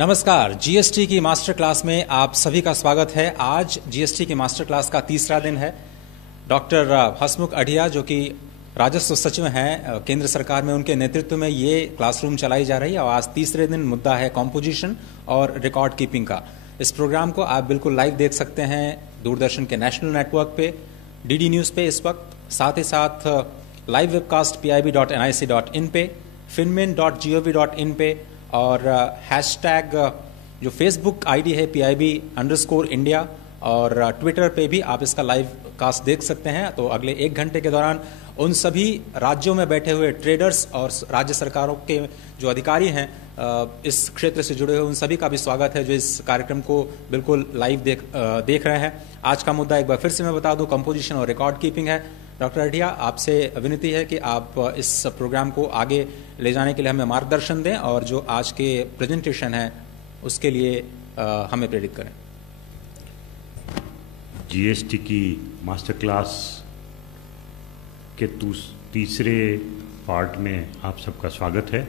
नमस्कार। जीएसटी की master class में आप सभी का स्वागत है। आज जीएसटी की मास्टर क्लास का तीसरा दिन है। डॉक्टर हसमुख अढ़िया जो कि राजस्व सचिव हैं केंद्र सरकार में, उनके नेतृत्व में ये क्लासरूम चलाई जा रही है और आज तीसरे दिन मुद्दा है कॉम्पोजिशन और रिकॉर्ड कीपिंग का। इस प्रोग्राम को आप बिल्कुल लाइव देख सकते हैं दूरदर्शन के नेशनल नेटवर्क पे, डीडी न्यूज़ पे इस वक्त, साथ ही साथ लाइव वेबकास्ट pib.nic.in पे, finmin.gov.in पे और हैशटैग जो फेसबुक आईडी है PIB_India और ट्विटर पे भी आप इसका लाइव कास्ट देख सकते हैं। तो अगले 1 घंटे के दौरान उन सभी राज्यों में बैठे हुए ट्रेडर्स और राज्य सरकारों के जो अधिकारी हैं इस क्षेत्र से जुड़े हुए, उन सभी का भी स्वागत है जो इस कार्यक्रम को बिल्कुल लाइव देख रहे हैं। आज का मुद्दा एक बार फिर से मैं बता दूं, कंपोजिशन और रिकॉर्ड कीपिंग है। डॉक्टर अढ़िया, आपसे विनती है कि आप इस प्रोग्राम को आगे ले जाने के लिए हमें मार्गदर्शन दें और जो आज के प्रेजेंटेशन है उसके लिए हमें प्रेरित करें। जीएसटी की मास्टर क्लास के तीसरे पार्ट में आप सबका स्वागत है।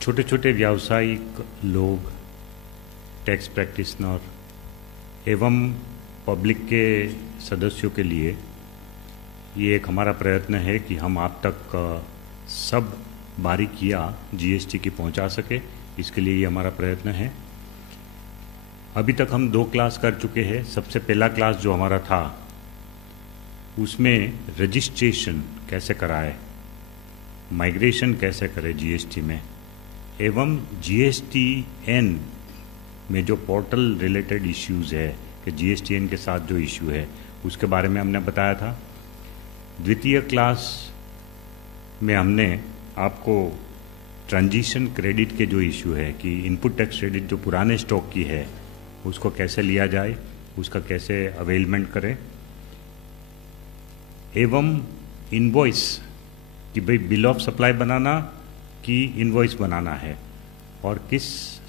छोटे छोटे व्यावसायिक लोग, टैक्स प्रैक्टिशनर एवं पब्लिक के सदस्यों के लिए ये एक हमारा प्रयत्न है कि हम आप तक सब बारीकियाँ जीएसटी की पहुंचा सके। इसके लिए ये हमारा प्रयत्न है। अभी तक हम 2 क्लास कर चुके हैं। सबसे पहला क्लास जो हमारा था उसमें रजिस्ट्रेशन कैसे कराए, माइग्रेशन कैसे करें जीएसटी में, एवं जीएसटीएन में जो पोर्टल रिलेटेड इश्यूज़ है कि जीएसटीएन के साथ जो इश्यू है उसके बारे में हमने बताया था। द्वितीय क्लास में हमने आपको ट्रांजिशन क्रेडिट के जो इश्यू है कि इनपुट टैक्स क्रेडिट जो पुराने स्टॉक की है उसको कैसे लिया जाए, उसका कैसे अवेलमेंट करें, एवं इनवॉइस कि भाई बिल ऑफ सप्लाई बनाना कि इनवॉइस बनाना है और किस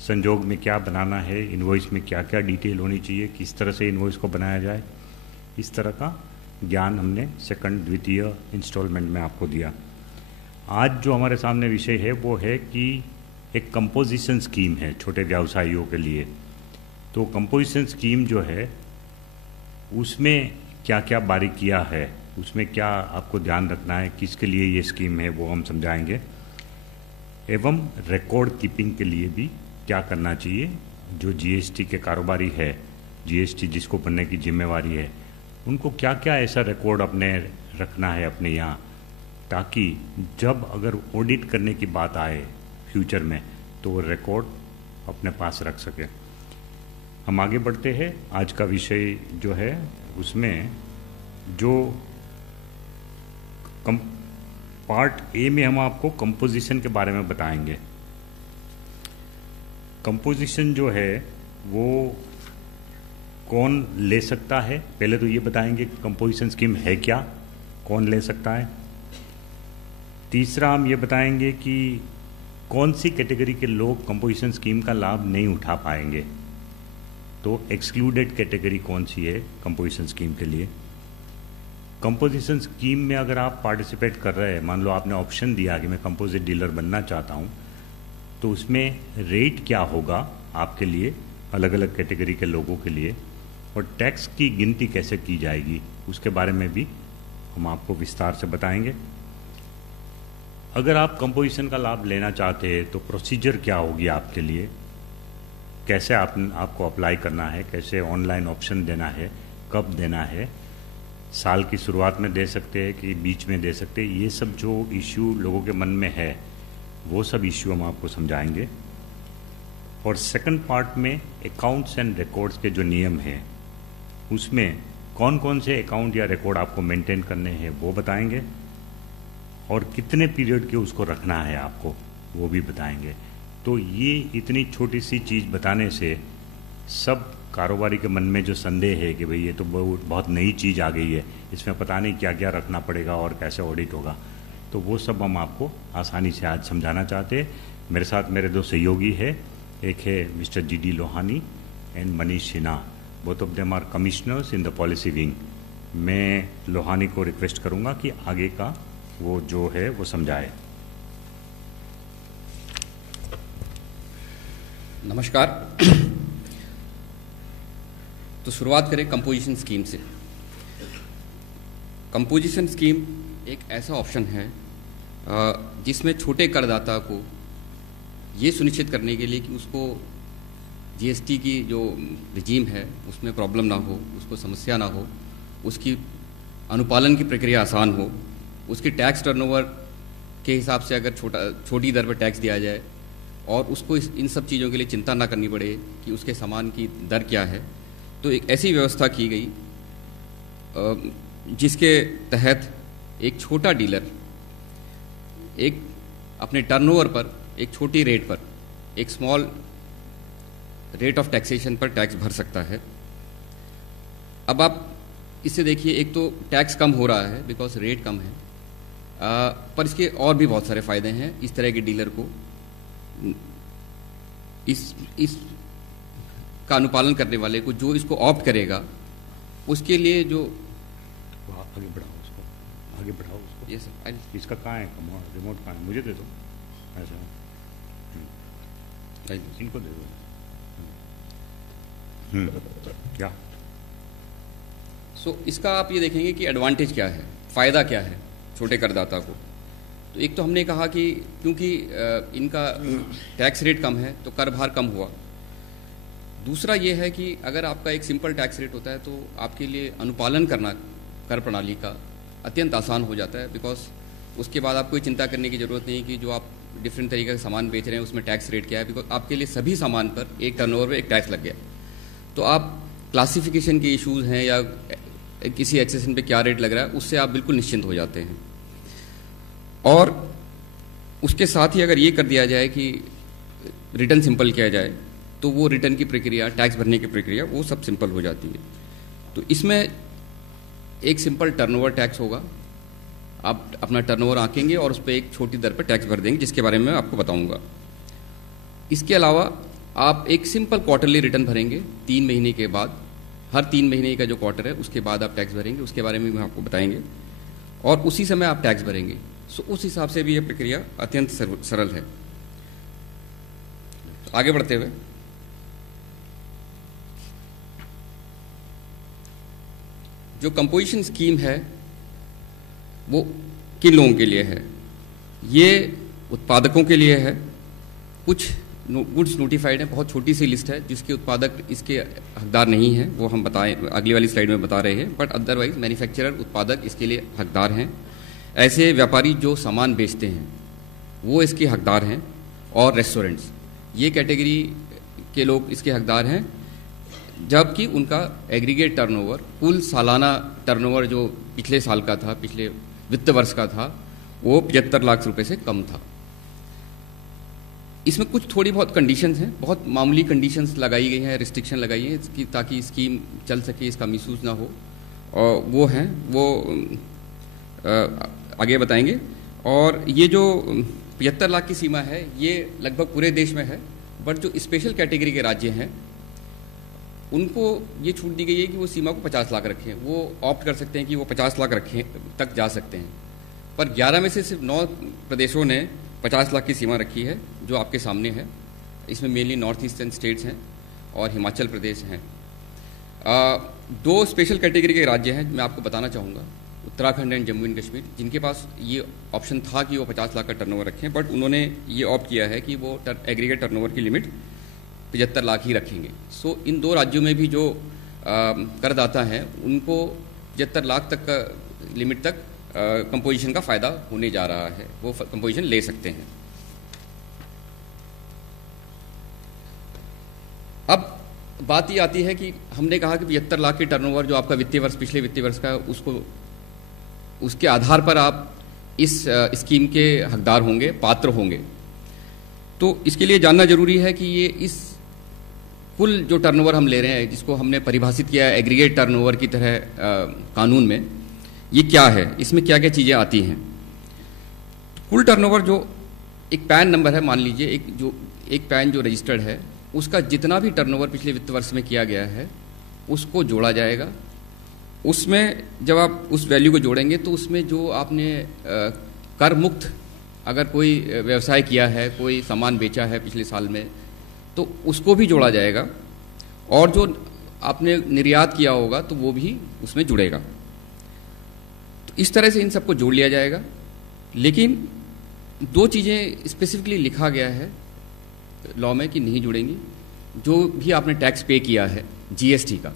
संजोग में क्या बनाना है, इनवॉइस में क्या क्या डिटेल होनी चाहिए, किस तरह से इनवॉइस को बनाया जाए, इस तरह का ज्ञान हमने द्वितीय इंस्टॉलमेंट में आपको दिया। आज जो हमारे सामने विषय है वो है कि एक कंपोजिशन स्कीम है छोटे व्यवसायियों के लिए। तो कंपोजिशन स्कीम जो है उसमें क्या क्या बारीकियाँ है, उसमें क्या आपको ध्यान रखना है, किसके लिए ये स्कीम है वो हम समझाएंगे। एवं रिकॉर्ड कीपिंग के लिए भी क्या करना चाहिए, जो जीएसटी के कारोबारी है, जीएसटी जिसको बनने की जिम्मेवारी है, उनको क्या क्या ऐसा रिकॉर्ड अपने रखना है अपने यहाँ, ताकि जब अगर ऑडिट करने की बात आए फ्यूचर में तो वो रिकॉर्ड अपने पास रख सके। हम आगे बढ़ते हैं। आज का विषय जो है उसमें जो पार्ट ए में हम आपको कंपोजिशन के बारे में बताएंगे। कंपोजिशन जो है वो कौन ले सकता है, पहले तो ये बताएंगे कंपोजिशन स्कीम है क्या, कौन ले सकता है। तीसरा हम ये बताएंगे कि कौन सी कैटेगरी के लोग कंपोजिशन स्कीम का लाभ नहीं उठा पाएंगे, तो एक्सक्लूडेड कैटेगरी कौन सी है कंपोजिशन स्कीम के लिए। कंपोजिशन स्कीम में अगर आप पार्टिसिपेट कर रहे हैं, मान लो आपने ऑप्शन दिया कि मैं कंपोजिट डीलर बनना चाहता हूँ, तो उसमें रेट क्या होगा आपके लिए, अलग अलग कैटेगरी के लोगों के लिए, और टैक्स की गिनती कैसे की जाएगी उसके बारे में भी हम आपको विस्तार से बताएंगे। अगर आप कंपोजिशन का लाभ लेना चाहते हैं तो प्रोसीजर क्या होगी आपके लिए, कैसे आपको अप्लाई करना है, कैसे ऑनलाइन ऑप्शन देना है, कब देना है, साल की शुरुआत में दे सकते हैं कि बीच में दे सकते हैं, ये सब जो इश्यू लोगों के मन में है वो सब इश्यू हम आपको समझाएंगे। और सेकंड पार्ट में अकाउंट्स एंड रिकॉर्ड्स के जो नियम हैं उसमें कौन कौन से अकाउंट या रिकॉर्ड आपको मेंटेन करने हैं वो बताएंगे, और कितने पीरियड के उसको रखना है आपको वो भी बताएंगे। तो ये इतनी छोटी सी चीज़ बताने से सब कारोबारी के मन में जो संदेह है कि भाई ये तो बहुत नई चीज़ आ गई है, इसमें पता नहीं क्या क्या रखना पड़ेगा और कैसे ऑडिट होगा, तो वो सब हम आपको आसानी से आज समझाना चाहते हैं। मेरे साथ मेरे 2 सहयोगी है, एक है mister GD Lohani and Manish Sinha, both of them are commissioners in the policy wing. मैं लोहानी को रिक्वेस्ट करूंगा कि आगे का वो जो है वो समझाए। नमस्कार। तो शुरुआत करें कंपोजिशन स्कीम से। कंपोजिशन स्कीम एक ऐसा ऑप्शन है जिसमें छोटे करदाता को ये सुनिश्चित करने के लिए कि उसको जीएसटी की जो रिजीम है उसमें प्रॉब्लम ना हो, उसको समस्या ना हो, उसकी अनुपालन की प्रक्रिया आसान हो, उसकी टैक्स टर्नओवर के हिसाब से अगर छोटी दर पर टैक्स दिया जाए और उसको इन सब चीज़ों के लिए चिंता ना करनी पड़े कि उसके सामान की दर क्या है, तो एक ऐसी व्यवस्था की गई जिसके तहत एक छोटा डीलर एक अपने टर्नओवर पर एक छोटी रेट पर एक स्मॉल रेट ऑफ टैक्सेशन पर टैक्स भर सकता है। अब आप इससे देखिए, एक तो टैक्स कम हो रहा है बिकॉज रेट कम है, पर इसके और भी बहुत सारे फायदे हैं इस तरह के डीलर को इस का अनुपालन करने वाले को, जो इसको ऑप्ट करेगा उसके लिए जो आगे बढ़ाओ उसको। ये सर इसका कहाँ है रिमोट, कहाँ है? मुझे दे दो ऐसा, इनको दे दो। क्या इसका आप ये देखेंगे कि एडवांटेज क्या है, फ़ायदा क्या है छोटे करदाता को। तो एक तो हमने कहा कि क्योंकि इनका टैक्स रेट कम है तो कर भार कम हुआ। दूसरा ये है कि अगर आपका एक सिंपल टैक्स रेट होता है तो आपके लिए अनुपालन करना कर प्रणाली का अत्यंत आसान हो जाता है, बिकॉज उसके बाद आपको चिंता करने की ज़रूरत नहीं कि जो आप डिफरेंट तरीके का सामान बेच रहे हैं उसमें टैक्स रेट क्या है, बिकॉज आपके लिए सभी सामान पर एक टर्नओवर में एक टैक्स लग गया। तो आप क्लासिफिकेशन के इश्यूज़ हैं या किसी एक्सेशन पे क्या रेट लग रहा है उससे आप बिल्कुल निश्चिंत हो जाते हैं। और उसके साथ ही अगर ये कर दिया जाए कि रिटर्न सिंपल किया जाए तो वो रिटर्न की प्रक्रिया, टैक्स भरने की प्रक्रिया वो सब सिंपल हो जाती है। तो इसमें एक सिंपल टर्नओवर टैक्स होगा, आप अपना टर्नओवर आंकेंगे और उस पर एक छोटी दर पर टैक्स भर देंगे, जिसके बारे में मैं आपको बताऊंगा। इसके अलावा आप एक सिंपल क्वार्टरली रिटर्न भरेंगे 3 महीने के बाद, हर 3 महीने का जो क्वार्टर है उसके बाद आप टैक्स भरेंगे, उसके बारे में हम आपको बताएंगे, और उसी समय आप टैक्स भरेंगे। उस हिसाब से भी यह प्रक्रिया अत्यंत सरल है। आगे बढ़ते हुए जो कंपोजिशन स्कीम है वो किन लोगों के लिए है? ये उत्पादकों के लिए है, कुछ गुड्स नोटिफाइड है, बहुत छोटी सी लिस्ट है जिसके उत्पादक इसके हकदार नहीं हैं, वो हम बताएं अगली वाली स्लाइड में बता रहे हैं, बट अदरवाइज मैन्युफैक्चरर उत्पादक इसके लिए हकदार हैं। ऐसे व्यापारी जो सामान बेचते हैं वो इसके हकदार हैं, और रेस्टोरेंट्स, ये कैटेगरी के लोग इसके हकदार हैं, जबकि उनका एग्रीगेट टर्नओवर, कुल सालाना टर्नओवर जो पिछले साल का था, पिछले वित्त वर्ष का था, वो 75 लाख रुपए से कम था। इसमें कुछ थोड़ी बहुत कंडीशंस हैं, बहुत मामूली कंडीशंस लगाई गई हैं, रिस्ट्रिक्शन लगाई है इसकी, ताकि स्कीम चल सके, इसका मिसयूज ना हो, और वो हैं वो आगे बताएंगे। और ये जो 75 लाख की सीमा है ये लगभग पूरे देश में है, बट जो स्पेशल कैटेगरी के राज्य हैं उनको ये छूट दी गई है कि वो सीमा को 50 लाख रखें। वो ऑप्ट कर सकते हैं कि वो 50 लाख रखें तक जा सकते हैं, पर 11 में से सिर्फ 9 प्रदेशों ने 50 लाख की सीमा रखी है, जो आपके सामने है। इसमें मेनली नॉर्थ ईस्टर्न स्टेट्स हैं और हिमाचल प्रदेश हैं। 2 स्पेशल कैटेगरी के राज्य हैं मैं आपको बताना चाहूँगा, उत्तराखंड एंड जम्मू एंड कश्मीर, जिनके पास ये ऑप्शन था कि वो 50 लाख का टर्नओवर रखें, बट उन्होंने ये ऑप्ट किया है कि वो एग्रीगेट टर्नओवर की लिमिट 75 लाख ही रखेंगे। इन 2 राज्यों में भी जो करदाता हैं उनको 75 लाख तक का लिमिट तक कंपोजिशन का फ़ायदा होने जा रहा है, वो कंपोजिशन ले सकते हैं। अब बात ये आती है कि हमने कहा कि 75 लाख की टर्नओवर जो आपका वित्तीय वर्ष, पिछले वित्तीय वर्ष का, उसके आधार पर आप इस स्कीम के हकदार होंगे, पात्र होंगे। तो इसके लिए जानना जरूरी है कि ये इस कुल जो टर्नओवर हम ले रहे हैं, जिसको हमने परिभाषित किया है एग्रीगेट टर्नओवर की तरह कानून में, ये क्या है, इसमें क्या क्या चीज़ें आती हैं। कुल टर्नओवर जो एक पैन नंबर है, मान लीजिए एक पैन जो रजिस्टर्ड है, उसका जितना भी टर्नओवर पिछले वित्त वर्ष में किया गया है उसको जोड़ा जाएगा। उसमें जब आप उस वैल्यू को जोड़ेंगे तो उसमें जो आपने कर मुक्त अगर कोई व्यवसाय किया है, कोई सामान बेचा है पिछले साल में, तो उसको भी जोड़ा जाएगा, और जो आपने निर्यात किया होगा तो वो भी उसमें जुड़ेगा। तो इस तरह से इन सबको जोड़ लिया जाएगा। लेकिन दो चीज़ें स्पेसिफिकली लिखा गया है लॉ में कि नहीं जुड़ेंगी। जो भी आपने टैक्स पे किया है जीएसटी का,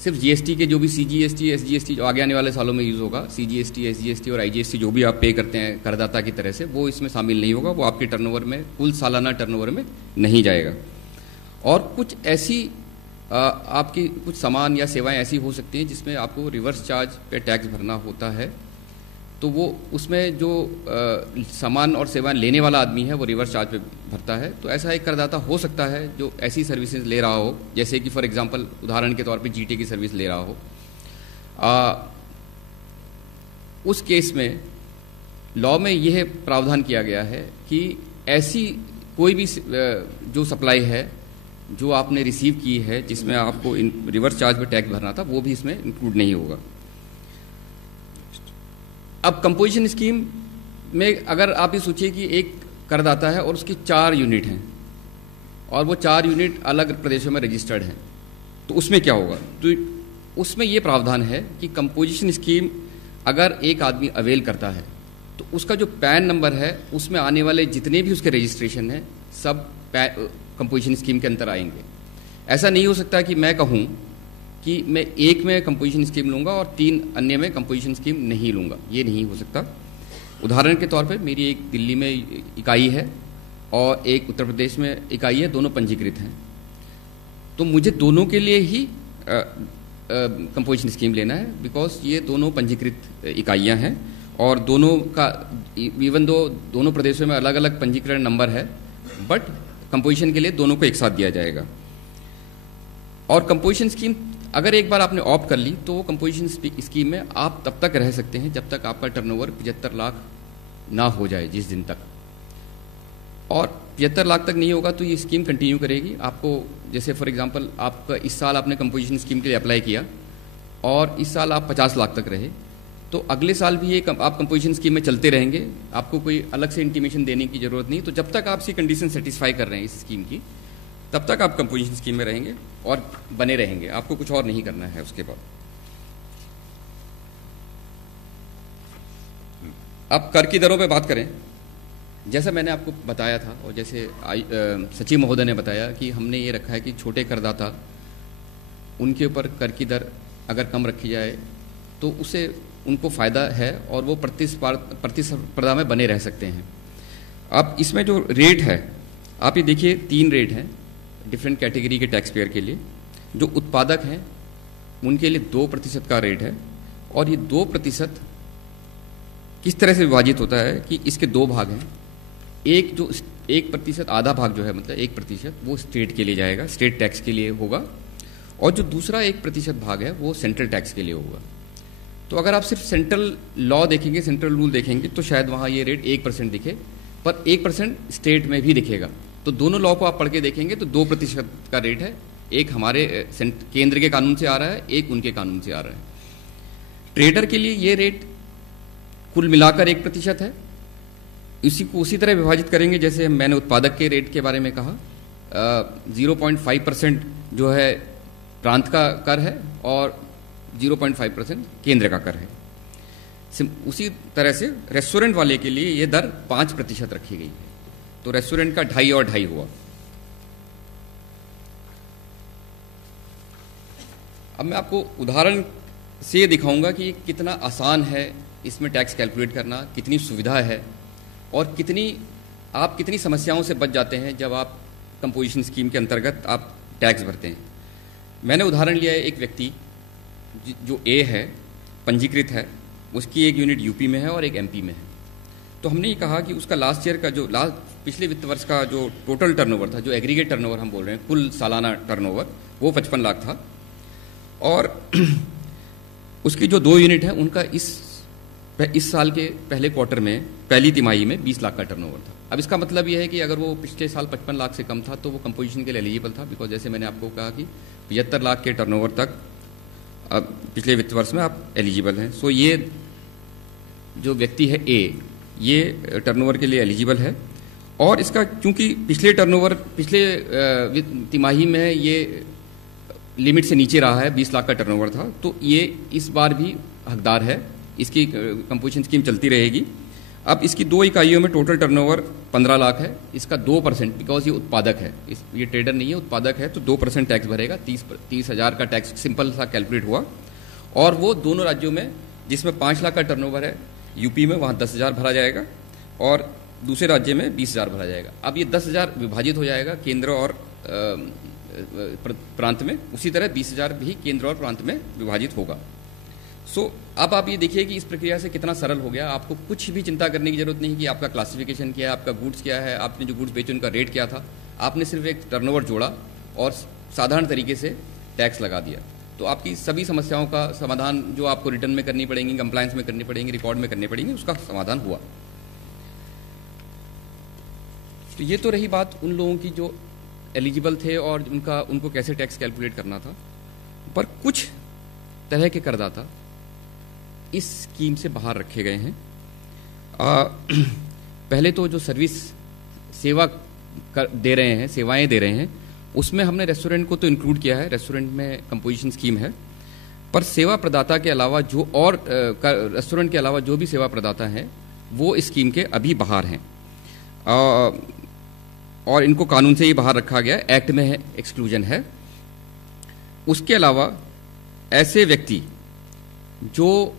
सिर्फ जीएसटी के जो भी सीजीएसटी, एसजीएसटी जो आगे आने वाले सालों में यूज़ होगा, सीजीएसटी, एसजीएसटी और आईजीएसटी जो भी आप पे करते हैं करदाता की तरह से, वो इसमें शामिल नहीं होगा। वो आपके टर्नओवर में, कुल सालाना टर्नओवर में नहीं जाएगा। और कुछ ऐसी आपकी कुछ सामान या सेवाएं ऐसी हो सकती हैं जिसमें आपको रिवर्स चार्ज पे टैक्स भरना होता है, तो वो उसमें जो सामान और सेवाएं लेने वाला आदमी है वो रिवर्स चार्ज पे भरता है। तो ऐसा एक करदाता हो सकता है जो ऐसी सर्विसेज ले रहा हो, जैसे कि फॉर एग्जांपल उदाहरण के तौर पे जीटी की सर्विस ले रहा हो। उस केस में लॉ में यह प्रावधान किया गया है कि ऐसी कोई भी जो सप्लाई है जो आपने रिसीव की है जिसमें आपको रिवर्स चार्ज पे टैक्स भरना था, वो भी इसमें इंक्लूड नहीं होगा। अब कंपोजिशन स्कीम में अगर आप ये सोचिए कि एक करदाता है और उसकी 4 यूनिट हैं और वो 4 यूनिट अलग प्रदेशों में रजिस्टर्ड हैं, तो उसमें क्या होगा? तो उसमें ये प्रावधान है कि कंपोजिशन स्कीम अगर एक आदमी अवेल करता है तो उसका जो पैन नंबर है उसमें आने वाले जितने भी उसके रजिस्ट्रेशन हैं सब कंपोजिशन स्कीम के अंदर आएंगे। ऐसा नहीं हो सकता कि मैं कहूँ कि मैं एक में कंपोजिशन स्कीम लूँगा और 3 अन्य में कंपोजिशन स्कीम नहीं लूँगा, ये नहीं हो सकता। उदाहरण के तौर पे मेरी एक दिल्ली में इकाई है और एक उत्तर प्रदेश में इकाई है, दोनों पंजीकृत हैं, तो मुझे दोनों के लिए ही कंपोजिशन स्कीम लेना है, बिकॉज ये दोनों पंजीकृत इकाइयाँ हैं और दोनों का इवन दो दोनों प्रदेशों में अलग अलग पंजीकरण नंबर है, बट कंपोजिशन के लिए दोनों को एक साथ दिया जाएगा। और कंपोजिशन स्कीम अगर एक बार आपने ऑप्ट कर ली तो वो कंपोजिशन स्कीम में आप तब तक रह सकते हैं जब तक आपका टर्नओवर 75 लाख ना हो जाए, जिस दिन तक। और 75 लाख तक नहीं होगा तो ये स्कीम कंटिन्यू करेगी। आपको जैसे फॉर एग्जांपल आपका इस साल आपने कंपोजिशन स्कीम के लिए अप्लाई किया और इस साल आप 50 लाख तक रहे, तो अगले साल भी ये आप कंपोजिशन स्कीम में चलते रहेंगे, आपको कोई अलग से इंटीमेशन देने की जरूरत नहीं। तो जब तक आप सी कंडीशन सेटिस्फाई कर रहे हैं इस स्कीम की, तब तक आप कंपोजिशन स्कीम में रहेंगे और बने रहेंगे, आपको कुछ और नहीं करना है उसके बाद। अब कर की दरों पे बात करें, जैसा मैंने आपको बताया था और जैसे सचिव महोदय ने बताया कि हमने ये रखा है कि छोटे करदाता उनके ऊपर कर की दर अगर कम रखी जाए तो उससे उनको फ़ायदा है और वो प्रतिस्पर्धा में बने रह सकते हैं। अब इसमें जो रेट है आप ये देखिए, 3 रेट हैं डिफरेंट कैटेगरी के टैक्स पेयर के लिए। जो उत्पादक हैं उनके लिए 2% का रेट है और ये 2% किस तरह से विभाजित होता है कि इसके 2 भाग हैं। एक जो 1% आधा भाग जो है मतलब 1% वो स्टेट के लिए जाएगा, स्टेट टैक्स के लिए होगा, और जो दूसरा 1% भाग है वो सेंट्रल टैक्स के लिए होगा। तो अगर आप सिर्फ सेंट्रल लॉ देखेंगे, सेंट्रल रूल देखेंगे तो शायद वहाँ ये रेट 1% दिखे, पर 1% स्टेट में भी दिखेगा। तो दोनों लॉ को आप पढ़ के देखेंगे तो 2% का रेट है, एक हमारे केंद्र के कानून से आ रहा है, एक उनके कानून से आ रहा है। ट्रेडर के लिए ये रेट कुल मिलाकर 1% है। इसी को उसी तरह विभाजित करेंगे जैसे मैंने उत्पादक के रेट के बारे में कहा। 0.5% जो है प्रांत का कर है और 0.5% केंद्र का कर है। उसी तरह से रेस्टोरेंट वाले के लिए ये दर 5% रखी गई है, तो रेस्टोरेंट का 2.5 और 2.5 हुआ। अब मैं आपको उदाहरण से दिखाऊंगा कि कितना आसान है इसमें टैक्स कैलकुलेट करना, कितनी सुविधा है और कितनी समस्याओं से बच जाते हैं जब आप कंपोजिशन स्कीम के अंतर्गत आप टैक्स भरते हैं। मैंने उदाहरण लिया है, एक व्यक्ति जो ए है, पंजीकृत है, उसकी एक यूनिट यूपी में है और एक एमपी में है। तो हमने ये कहा कि उसका लास्ट ईयर का जो पिछले वित्त वर्ष का जो टोटल टर्नओवर था, जो एग्रीगेट टर्नओवर हम बोल रहे हैं, कुल सालाना टर्नओवर, वो 55 लाख था और उसकी जो 2 यूनिट है उनका इस साल के पहले क्वार्टर में, पहली तिमाही में 20 लाख का टर्नओवर था। अब इसका मतलब यह है कि अगर वो पिछले साल 55 लाख से कम था तो वो कंपोजिशन के लिए एलिजिबल था, बिकॉज जैसे मैंने आपको कहा कि 75 लाख के टर्नओवर तक अब पिछले वित्त वर्ष में आप एलिजिबल हैं। सो ये जो व्यक्ति है ए, ये टर्नओवर के लिए एलिजिबल है और इसका क्योंकि पिछले तिमाही में ये लिमिट से नीचे रहा है, 20 लाख का टर्नओवर था, तो ये इस बार भी हकदार है, इसकी कंपोजिशन स्कीम चलती रहेगी। अब इसकी 2 इकाइयों में टोटल टर्नओवर 15 लाख है, इसका 2%, बिकॉज ये उत्पादक है, ये ट्रेडर नहीं है, उत्पादक है, तो 2% टैक्स भरेगा। 30,000 का टैक्स सिंपल सा कैलकुलेट हुआ। और वो दोनों राज्यों में, जिसमें 5 लाख का टर्नओवर है यूपी में, वहाँ 10,000 भरा जाएगा और दूसरे राज्य में 20,000 भरा जाएगा। अब ये 10,000 विभाजित हो जाएगा केंद्र और प्रांत में, उसी तरह 20,000 भी केंद्र और प्रांत में विभाजित होगा। अब आप ये देखिए कि इस प्रक्रिया से कितना सरल हो गया। आपको कुछ भी चिंता करने की जरूरत नहीं कि आपका क्लासिफिकेशन क्या है, आपका गुड्स क्या है, आपने जो गुड्स बेचे उनका रेट क्या था। आपने सिर्फ एक टर्नओवर जोड़ा और साधारण तरीके से टैक्स लगा दिया, तो आपकी सभी समस्याओं का समाधान जो आपको रिटर्न में करनी पड़ेंगी, कंप्लायंस में करनी पड़ेंगी, रिकॉर्ड में करनी पड़ेंगी, उसका समाधान हुआ। तो ये तो रही बात उन लोगों की जो एलिजिबल थे और उनको कैसे टैक्स कैलकुलेट करना था। पर कुछ तरह के करदाता इस स्कीम से बाहर रखे गए हैं। पहले तो जो दे रहे हैं, सेवाएं दे रहे हैं, उसमें हमने रेस्टोरेंट को तो इंक्लूड किया है, रेस्टोरेंट में कंपोजिशन स्कीम है। पर सेवा प्रदाता के अलावा रेस्टोरेंट के अलावा जो भी सेवा प्रदाता हैं वो इस स्कीम के अभी बाहर हैं, और इनको कानून से ही बाहर रखा गया, एक्ट में है, एक्सक्लूजन है। उसके अलावा ऐसे व्यक्ति जो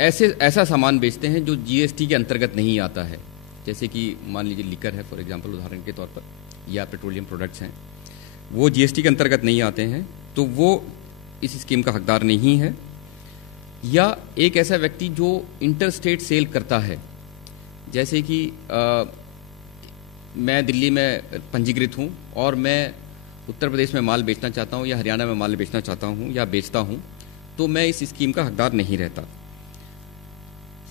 ऐसा सामान बेचते हैं जो जीएसटी के अंतर्गत नहीं आता है, जैसे कि मान लीजिए लिकर है फॉर एग्जांपल, उदाहरण के तौर पर, या पेट्रोलियम प्रोडक्ट्स हैं, वो जीएसटी के अंतर्गत नहीं आते हैं, तो वो इस स्कीम का हकदार नहीं है। या एक ऐसा व्यक्ति जो इंटर स्टेट सेल करता है, जैसे कि मैं दिल्ली में पंजीकृत हूँ और मैं उत्तर प्रदेश में माल बेचना चाहता हूँ या हरियाणा में माल बेचना चाहता हूँ या बेचता हूँ, तो मैं इस स्कीम का हकदार नहीं रहता।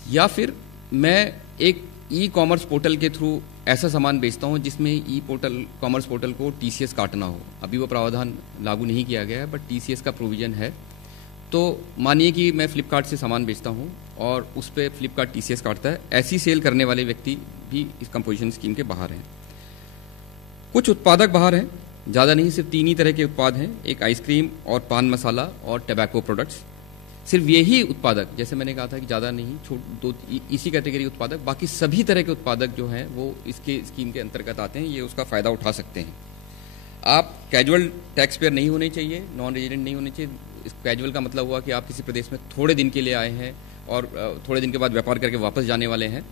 या फिर मैं एक ई कॉमर्स पोर्टल के थ्रू ऐसा सामान बेचता हूँ जिसमें कॉमर्स पोर्टल को टीसीएस काटना हो। अभी वो प्रावधान लागू नहीं किया गया है, बट टीसीएस का प्रोविजन है। तो मानिए कि मैं फ्लिपकार्ट से सामान बेचता हूँ और उस पर फ्लिपकार्ट टीसीएस काटता है, ऐसी सेल करने वाले व्यक्ति भी इस कंपोजिशन स्कीम के बाहर हैं। कुछ उत्पादक बाहर हैं, ज़्यादा नहीं, सिर्फ 3 ही तरह के उत्पाद हैं, एक आइसक्रीम और पान मसाला और टबैको प्रोडक्ट्स। सिर्फ यही उत्पादक, जैसे मैंने कहा था कि ज़्यादा नहीं, इसी कैटेगरी उत्पादक, बाकी सभी तरह के उत्पादक जो हैं वो इसके स्कीम के अंतर्गत आते हैं, ये उसका फ़ायदा उठा सकते हैं। आप कैजुअल टैक्स पेयर नहीं होने चाहिए, नॉन रेजिडेंट नहीं होने चाहिए। इस कैजुअल का मतलब हुआ कि आप किसी प्रदेश में थोड़े दिन के लिए आए हैं और थोड़े दिन के बाद व्यापार करके वापस जाने वाले हैं,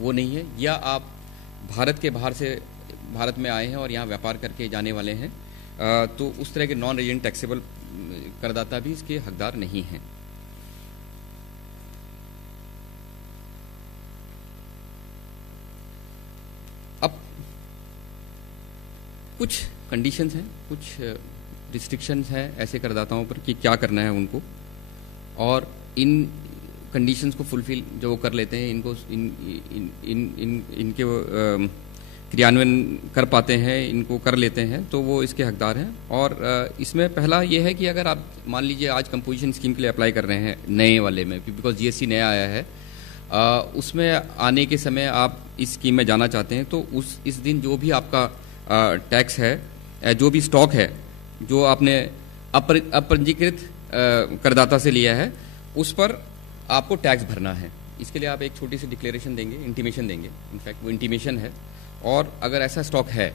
वो नहीं है। या आप भारत के बाहर से भारत में आए हैं और यहाँ व्यापार करके जाने वाले हैं, तो उस तरह के नॉन रेजिडेंट टैक्सेबल करदाता भी इसके हकदार नहीं हैं। अब कुछ कंडीशंस हैं, कुछ रिस्ट्रिक्शंस हैं ऐसे करदाताओं पर कि क्या करना है उनको, और इन कंडीशंस को फुलफिल जो वो कर लेते हैं, इनके क्रियान्वयन कर पाते हैं, इनको कर लेते हैं, तो वो इसके हकदार हैं। और इसमें पहला ये है कि अगर आप मान लीजिए आज कंपोजिशन स्कीम के लिए अप्लाई कर रहे हैं नए वाले में, बिकॉज जीएसटी नया आया है, उसमें आने के समय आप इस स्कीम में जाना चाहते हैं, तो इस दिन जो भी आपका टैक्स है, जो भी स्टॉक है जो आपने अपंजीकृत करदाता से लिया है, उस पर आपको टैक्स भरना है। इसके लिए आप एक छोटी सी डिक्लेरेशन देंगे, इंटीमेशन देंगे, इनफैक्ट वो इंटीमेशन है। और अगर ऐसा स्टॉक है,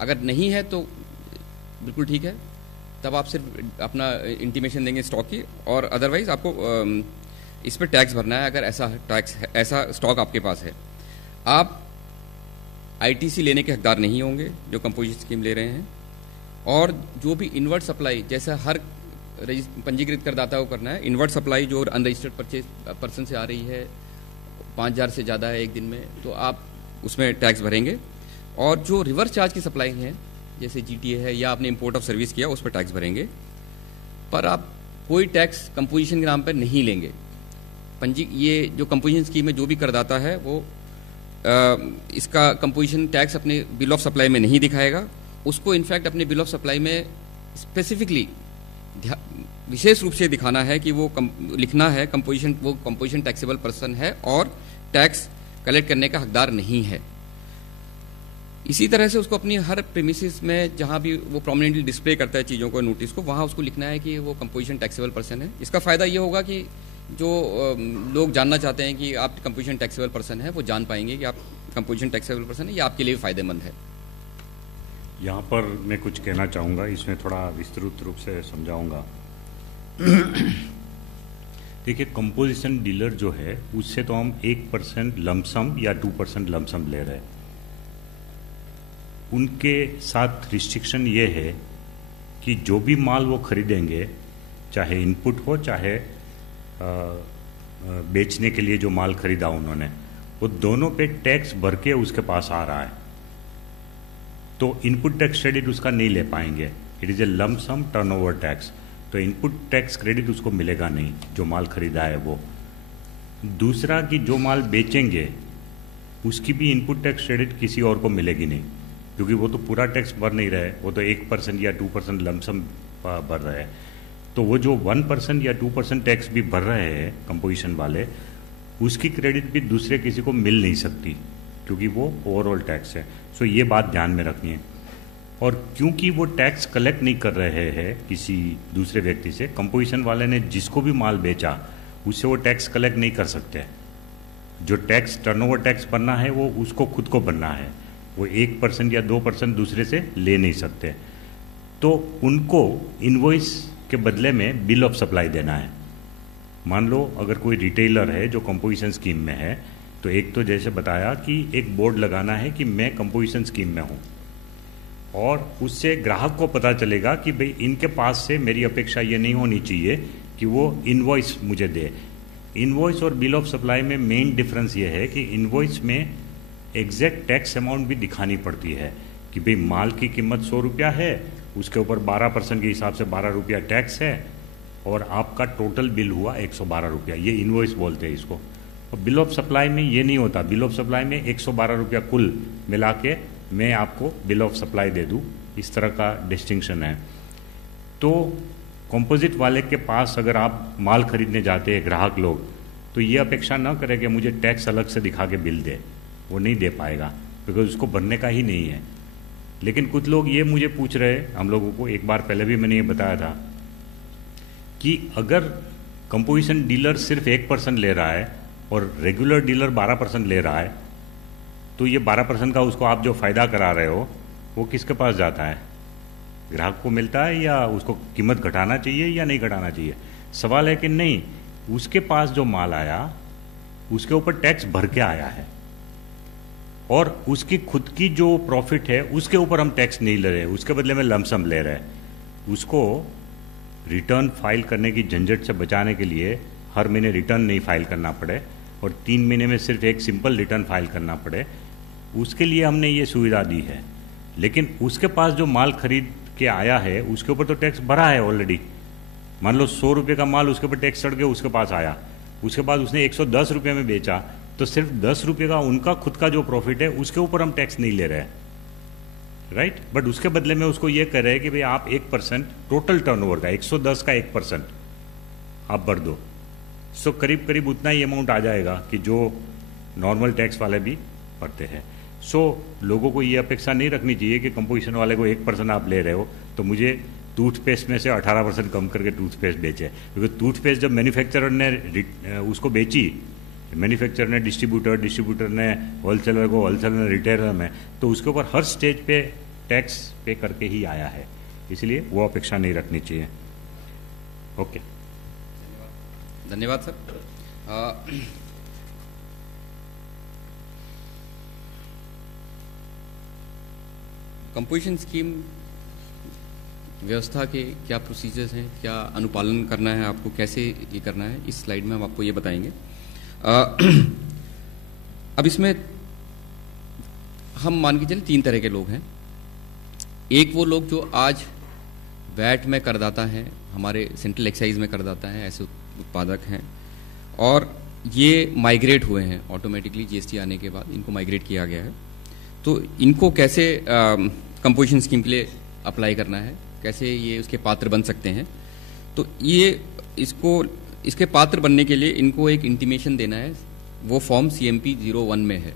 अगर नहीं है तो बिल्कुल ठीक है, तब आप सिर्फ अपना इंटीमेशन देंगे स्टॉक की, और अदरवाइज आपको इस पर टैक्स भरना है अगर ऐसा स्टॉक आपके पास है। आप आईटीसी लेने के हकदार नहीं होंगे जो कंपोजिशन स्कीम ले रहे हैं, और जो भी इनवर्ट सप्लाई, जैसा हर पंजीकृत करदाता को करना है, इनवर्ट सप्लाई जो अनरजिस्टर्ड परचेज पर्सन से आ रही है, 5,000 से ज़्यादा है एक दिन में, तो आप उसमें टैक्स भरेंगे। और जो रिवर्स चार्ज की सप्लाई है, जैसे जीटीए है या आपने इंपोर्ट ऑफ सर्विस किया, उस पर टैक्स भरेंगे। पर आप कोई टैक्स कंपोजिशन के नाम पर नहीं लेंगे। ये जो कंपोजिशन स्कीम में जो भी करदाता है वो इसका कंपोजिशन टैक्स अपने बिल ऑफ सप्लाई में नहीं दिखाएगा। उसको इनफैक्ट अपने बिल ऑफ सप्लाई में स्पेसिफिकली विशेष रूप से दिखाना है कि वो लिखना है वो कंपोजिशन टैक्सेबल पर्सन है और टैक्स कलेक्ट करने का हकदार नहीं है। इसी तरह से उसको अपनी हर प्रीमिसेस में जहाँ भी वो प्रोमिनेंटली डिस्प्ले करता है चीज़ों को, नोटिस को, वहाँ उसको लिखना है कि वो कंपोजिशन टैक्सेबल पर्सन है। इसका फ़ायदा ये होगा कि जो लोग जानना चाहते हैं कि आप कंपोजिशन टैक्सेबल पर्सन है, वो जान पाएंगे कि आप कंपोजिशन टैक्सेबल पर्सन है, ये आपके लिए फ़ायदेमंद है। यहाँ पर मैं कुछ कहना चाहूँगा, इसमें थोड़ा विस्तृत रूप से समझाऊँगा। देखिए, कंपोजिशन डीलर जो है उससे तो हम 1% लमसम या 2% लमसम ले रहे हैं। उनके साथ रिस्ट्रिक्शन ये है कि जो भी माल वो खरीदेंगे, चाहे इनपुट हो चाहे बेचने के लिए जो माल खरीदा उन्होंने, वो दोनों पे टैक्स भर के उसके पास आ रहा है, तो इनपुट टैक्स क्रेडिट उसका नहीं ले पाएंगे। It is a lump sum turnover tax, तो इनपुट टैक्स क्रेडिट उसको मिलेगा नहीं जो माल खरीदा है वो। दूसरा कि जो माल बेचेंगे उसकी भी इनपुट टैक्स क्रेडिट किसी और को मिलेगी नहीं, क्योंकि वो तो पूरा टैक्स भर नहीं रहे, वो तो 1% या 2% लमसम भर रहे हैं। तो वो जो 1% या 2% टैक्स भी भर रहे हैं कंपोजिशन वाले, उसकी क्रेडिट भी दूसरे किसी को मिल नहीं सकती, क्योंकि वो ओवरऑल टैक्स है। सो ये बात ध्यान में रखनी है। और क्योंकि वो टैक्स कलेक्ट नहीं कर रहे हैं किसी दूसरे व्यक्ति से, कंपोजिशन वाले ने जिसको भी माल बेचा उससे वो टैक्स कलेक्ट नहीं कर सकते। जो टैक्स टर्नओवर टैक्स बनना है वो उसको खुद को बनना है, वो 1% या 2% दूसरे से ले नहीं सकते। तो उनको इनवॉइस के बदले में बिल ऑफ सप्लाई देना है। मान लो अगर कोई रिटेलर है जो कंपोजिशन स्कीम में है, तो एक तो जैसे बताया कि एक बोर्ड लगाना है कि मैं कंपोजिशन स्कीम में हूँ, और उससे ग्राहक को पता चलेगा कि भाई इनके पास से मेरी अपेक्षा ये नहीं होनी चाहिए कि वो इनवॉइस मुझे दे। इनवॉइस और बिल ऑफ सप्लाई में मेन डिफरेंस ये है कि इनवॉइस में एग्जैक्ट टैक्स अमाउंट भी दिखानी पड़ती है कि भाई माल की कीमत 100 रुपया है, उसके ऊपर 12% के हिसाब से 12 रुपया टैक्स है, और आपका टोटल बिल हुआ 112 रुपया। ये इनवॉइस बोलते हैं इसको। और बिल ऑफ सप्लाई में ये नहीं होता। बिल ऑफ सप्लाई में 112 रुपया कुल मिला के मैं आपको बिल ऑफ सप्लाई दे दूँ, इस तरह का डिस्टिंक्शन है। तो कंपोजिट वाले के पास अगर आप माल खरीदने जाते हैं ग्राहक लोग, तो ये अपेक्षा न करें कि मुझे टैक्स अलग से दिखा के बिल दे, वो नहीं दे पाएगा, बिकॉज उसको भरने का ही नहीं है। लेकिन कुछ लोग ये मुझे पूछ रहे हैं, हम लोगों को एक बार पहले भी मैंने ये बताया था कि अगर कंपोजिशन डीलर सिर्फ 1% ले रहा है और रेगुलर डीलर 12% ले रहा है, तो ये 12% का उसको आप जो फ़ायदा करा रहे हो वो किसके पास जाता है? ग्राहक को मिलता है, या उसको कीमत घटाना चाहिए या नहीं घटाना चाहिए? सवाल है कि नहीं, उसके पास जो माल आया उसके ऊपर टैक्स भर के आया है, और उसकी खुद की जो प्रॉफिट है उसके ऊपर हम टैक्स नहीं ले रहे, उसके बदले में लमसम ले रहे हैं। उसको रिटर्न फाइल करने की झंझट से बचाने के लिए हर महीने रिटर्न नहीं फाइल करना पड़े, और 3 महीने में सिर्फ एक सिंपल रिटर्न फाइल करना पड़े, उसके लिए हमने ये सुविधा दी है। लेकिन उसके पास जो माल खरीद के आया है उसके ऊपर तो टैक्स भरा है ऑलरेडी। मान लो 100 रुपये का माल उसके ऊपर टैक्स चढ़ के उसके पास आया, उसके बाद उसने 110 रुपये में बेचा, तो सिर्फ 10 रुपये का उनका खुद का जो प्रॉफिट है उसके ऊपर हम टैक्स नहीं ले रहे हैं, राइट। बट उसके बदले में उसको ये कह रहे हैं कि भाई आप 1% टोटल टर्नओवर का 110 का 1% आप भर दो। सो करीब करीब उतना ही अमाउंट आ जाएगा कि जो नॉर्मल टैक्स वाले भी भरते हैं। सो लोगों को ये अपेक्षा नहीं रखनी चाहिए कि कंपोजिशन वाले को 1% आप ले रहे हो तो मुझे टूथपेस्ट में से 18% कम करके टूथपेस्ट बेचे, क्योंकि टूथपेस्ट जब मैन्युफैक्चरर ने उसको बेची, मैन्युफैक्चरर ने डिस्ट्रीब्यूटर ने होलसेलर को, होलसेलर ने रिटेलर में, तो उसके ऊपर हर स्टेज पे टैक्स पे करके ही आया है, इसलिए वो अपेक्षा नहीं रखनी चाहिए। ओके, धन्यवाद सर। कंपोजिशन स्कीम व्यवस्था के क्या प्रोसीजर्स हैं, क्या अनुपालन करना है आपको, कैसे ये करना है, इस स्लाइड में हम आपको ये बताएंगे। अब इसमें हम मान के चले 3 तरह के लोग हैं। एक वो लोग जो आज वैट में करदाता हैं, हमारे सेंट्रल एक्साइज में करदाता हैं, ऐसे उत्पादक हैं, और ये माइग्रेट हुए हैं ऑटोमेटिकली जीएसटी आने के बाद, इनको माइग्रेट किया गया है। तो इनको कैसे कंपोजिशन स्कीम के लिए अप्लाई करना है, कैसे ये उसके पात्र बन सकते हैं, तो ये इसके पात्र बनने के लिए इनको एक इंटीमेशन देना है, वो फॉर्म CMP 01 में है।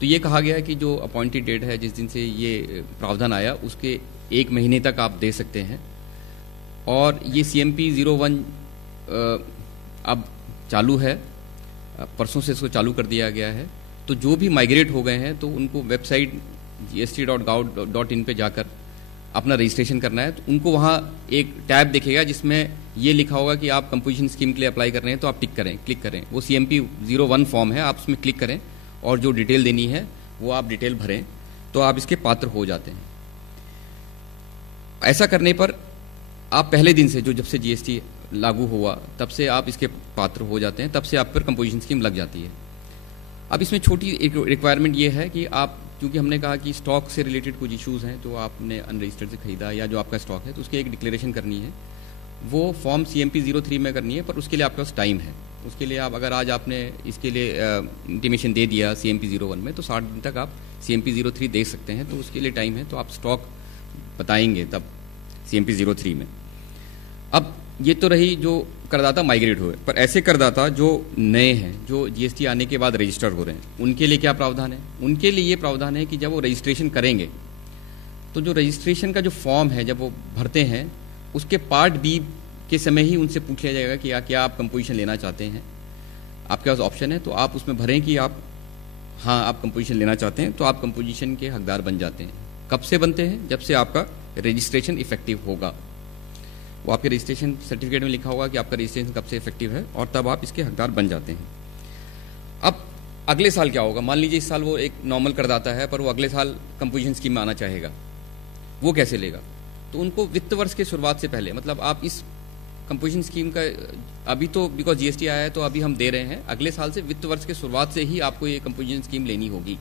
तो ये कहा गया है कि जो अपॉइंटेड डेट है, जिस दिन से ये प्रावधान आया, उसके 1 महीने तक आप दे सकते हैं। और ये CMP 01 अब चालू है, परसों से इसको चालू कर दिया गया है। तो जो भी माइग्रेट हो गए हैं तो उनको वेबसाइट gst.gov.in पे जाकर अपना रजिस्ट्रेशन करना है। तो उनको वहाँ एक टैब दिखेगा जिसमें ये लिखा होगा कि आप कंपोजिशन स्कीम के लिए अप्लाई कर रहे हैं, तो आप क्लिक करें। वो CMP 01 फॉर्म है, आप उसमें क्लिक करें और जो डिटेल देनी है वो आप डिटेल भरें, तो आप इसके पात्र हो जाते हैं। ऐसा करने पर आप पहले दिन से, जो जब से GST लागू हुआ तब से आप इसके पात्र हो जाते हैं, तब से आप पर कंपोजिशन स्कीम लग जाती है। अब इसमें छोटी एक रिक्वायरमेंट ये है कि आप, क्योंकि हमने कहा कि स्टॉक से रिलेटेड कुछ इश्यूज हैं, तो आपने अनरजिस्टर्ड से खरीदा या जो आपका स्टॉक है, तो उसकी एक डिक्लेरेशन करनी है। वो फॉर्म CMP 03 में करनी है, पर उसके लिए आपके पास टाइम है। उसके लिए आप, अगर आज आपने इसके लिए इंटीमेशन दे दिया CMP 01 में, तो 60 दिन तक आप CMP 03 दे सकते हैं। तो उसके लिए टाइम है, तो आप स्टॉक बताएंगे तब CMP 03 में। अब ये तो रही जो करदाता माइग्रेट हुए, पर ऐसे करदाता जो नए हैं, जो GST आने के बाद रजिस्टर हो रहे हैं, उनके लिए क्या प्रावधान है? उनके लिए ये प्रावधान है कि जब वो रजिस्ट्रेशन करेंगे, तो जो रजिस्ट्रेशन का जो फॉर्म है, जब वो भरते हैं, उसके पार्ट B के समय ही उनसे पूछ लिया जाएगा कि क्या आप कंपोजिशन लेना चाहते हैं। आपके पास ऑप्शन है, तो आप उसमें भरें कि आप आप कंपोजिशन लेना चाहते हैं, तो आप कंपोजिशन के हकदार बन जाते हैं। कब से बनते हैं? जब से आपका रजिस्ट्रेशन इफेक्टिव होगा। वो आपके रजिस्ट्रेशन सर्टिफिकेट में लिखा होगा कि आपका रजिस्ट्रेशन कब से इफेक्टिव है, और तब आप इसके हकदार बन जाते हैं। अब अगले साल क्या होगा? मान लीजिए इस साल वो एक नॉर्मल करदाता है, पर वो अगले साल कंपोजिशन स्कीम में आना चाहेगा, वो कैसे लेगा? तो उनको वित्त वर्ष के शुरुआत से पहले, मतलब आप इस कंपोजिशन स्कीम का अभी तो बिकॉज GST आया है तो अभी हम दे रहे हैं, अगले साल से वित्त वर्ष के शुरुआत से ही आपको ये कंपोजिशन स्कीम लेनी होगी।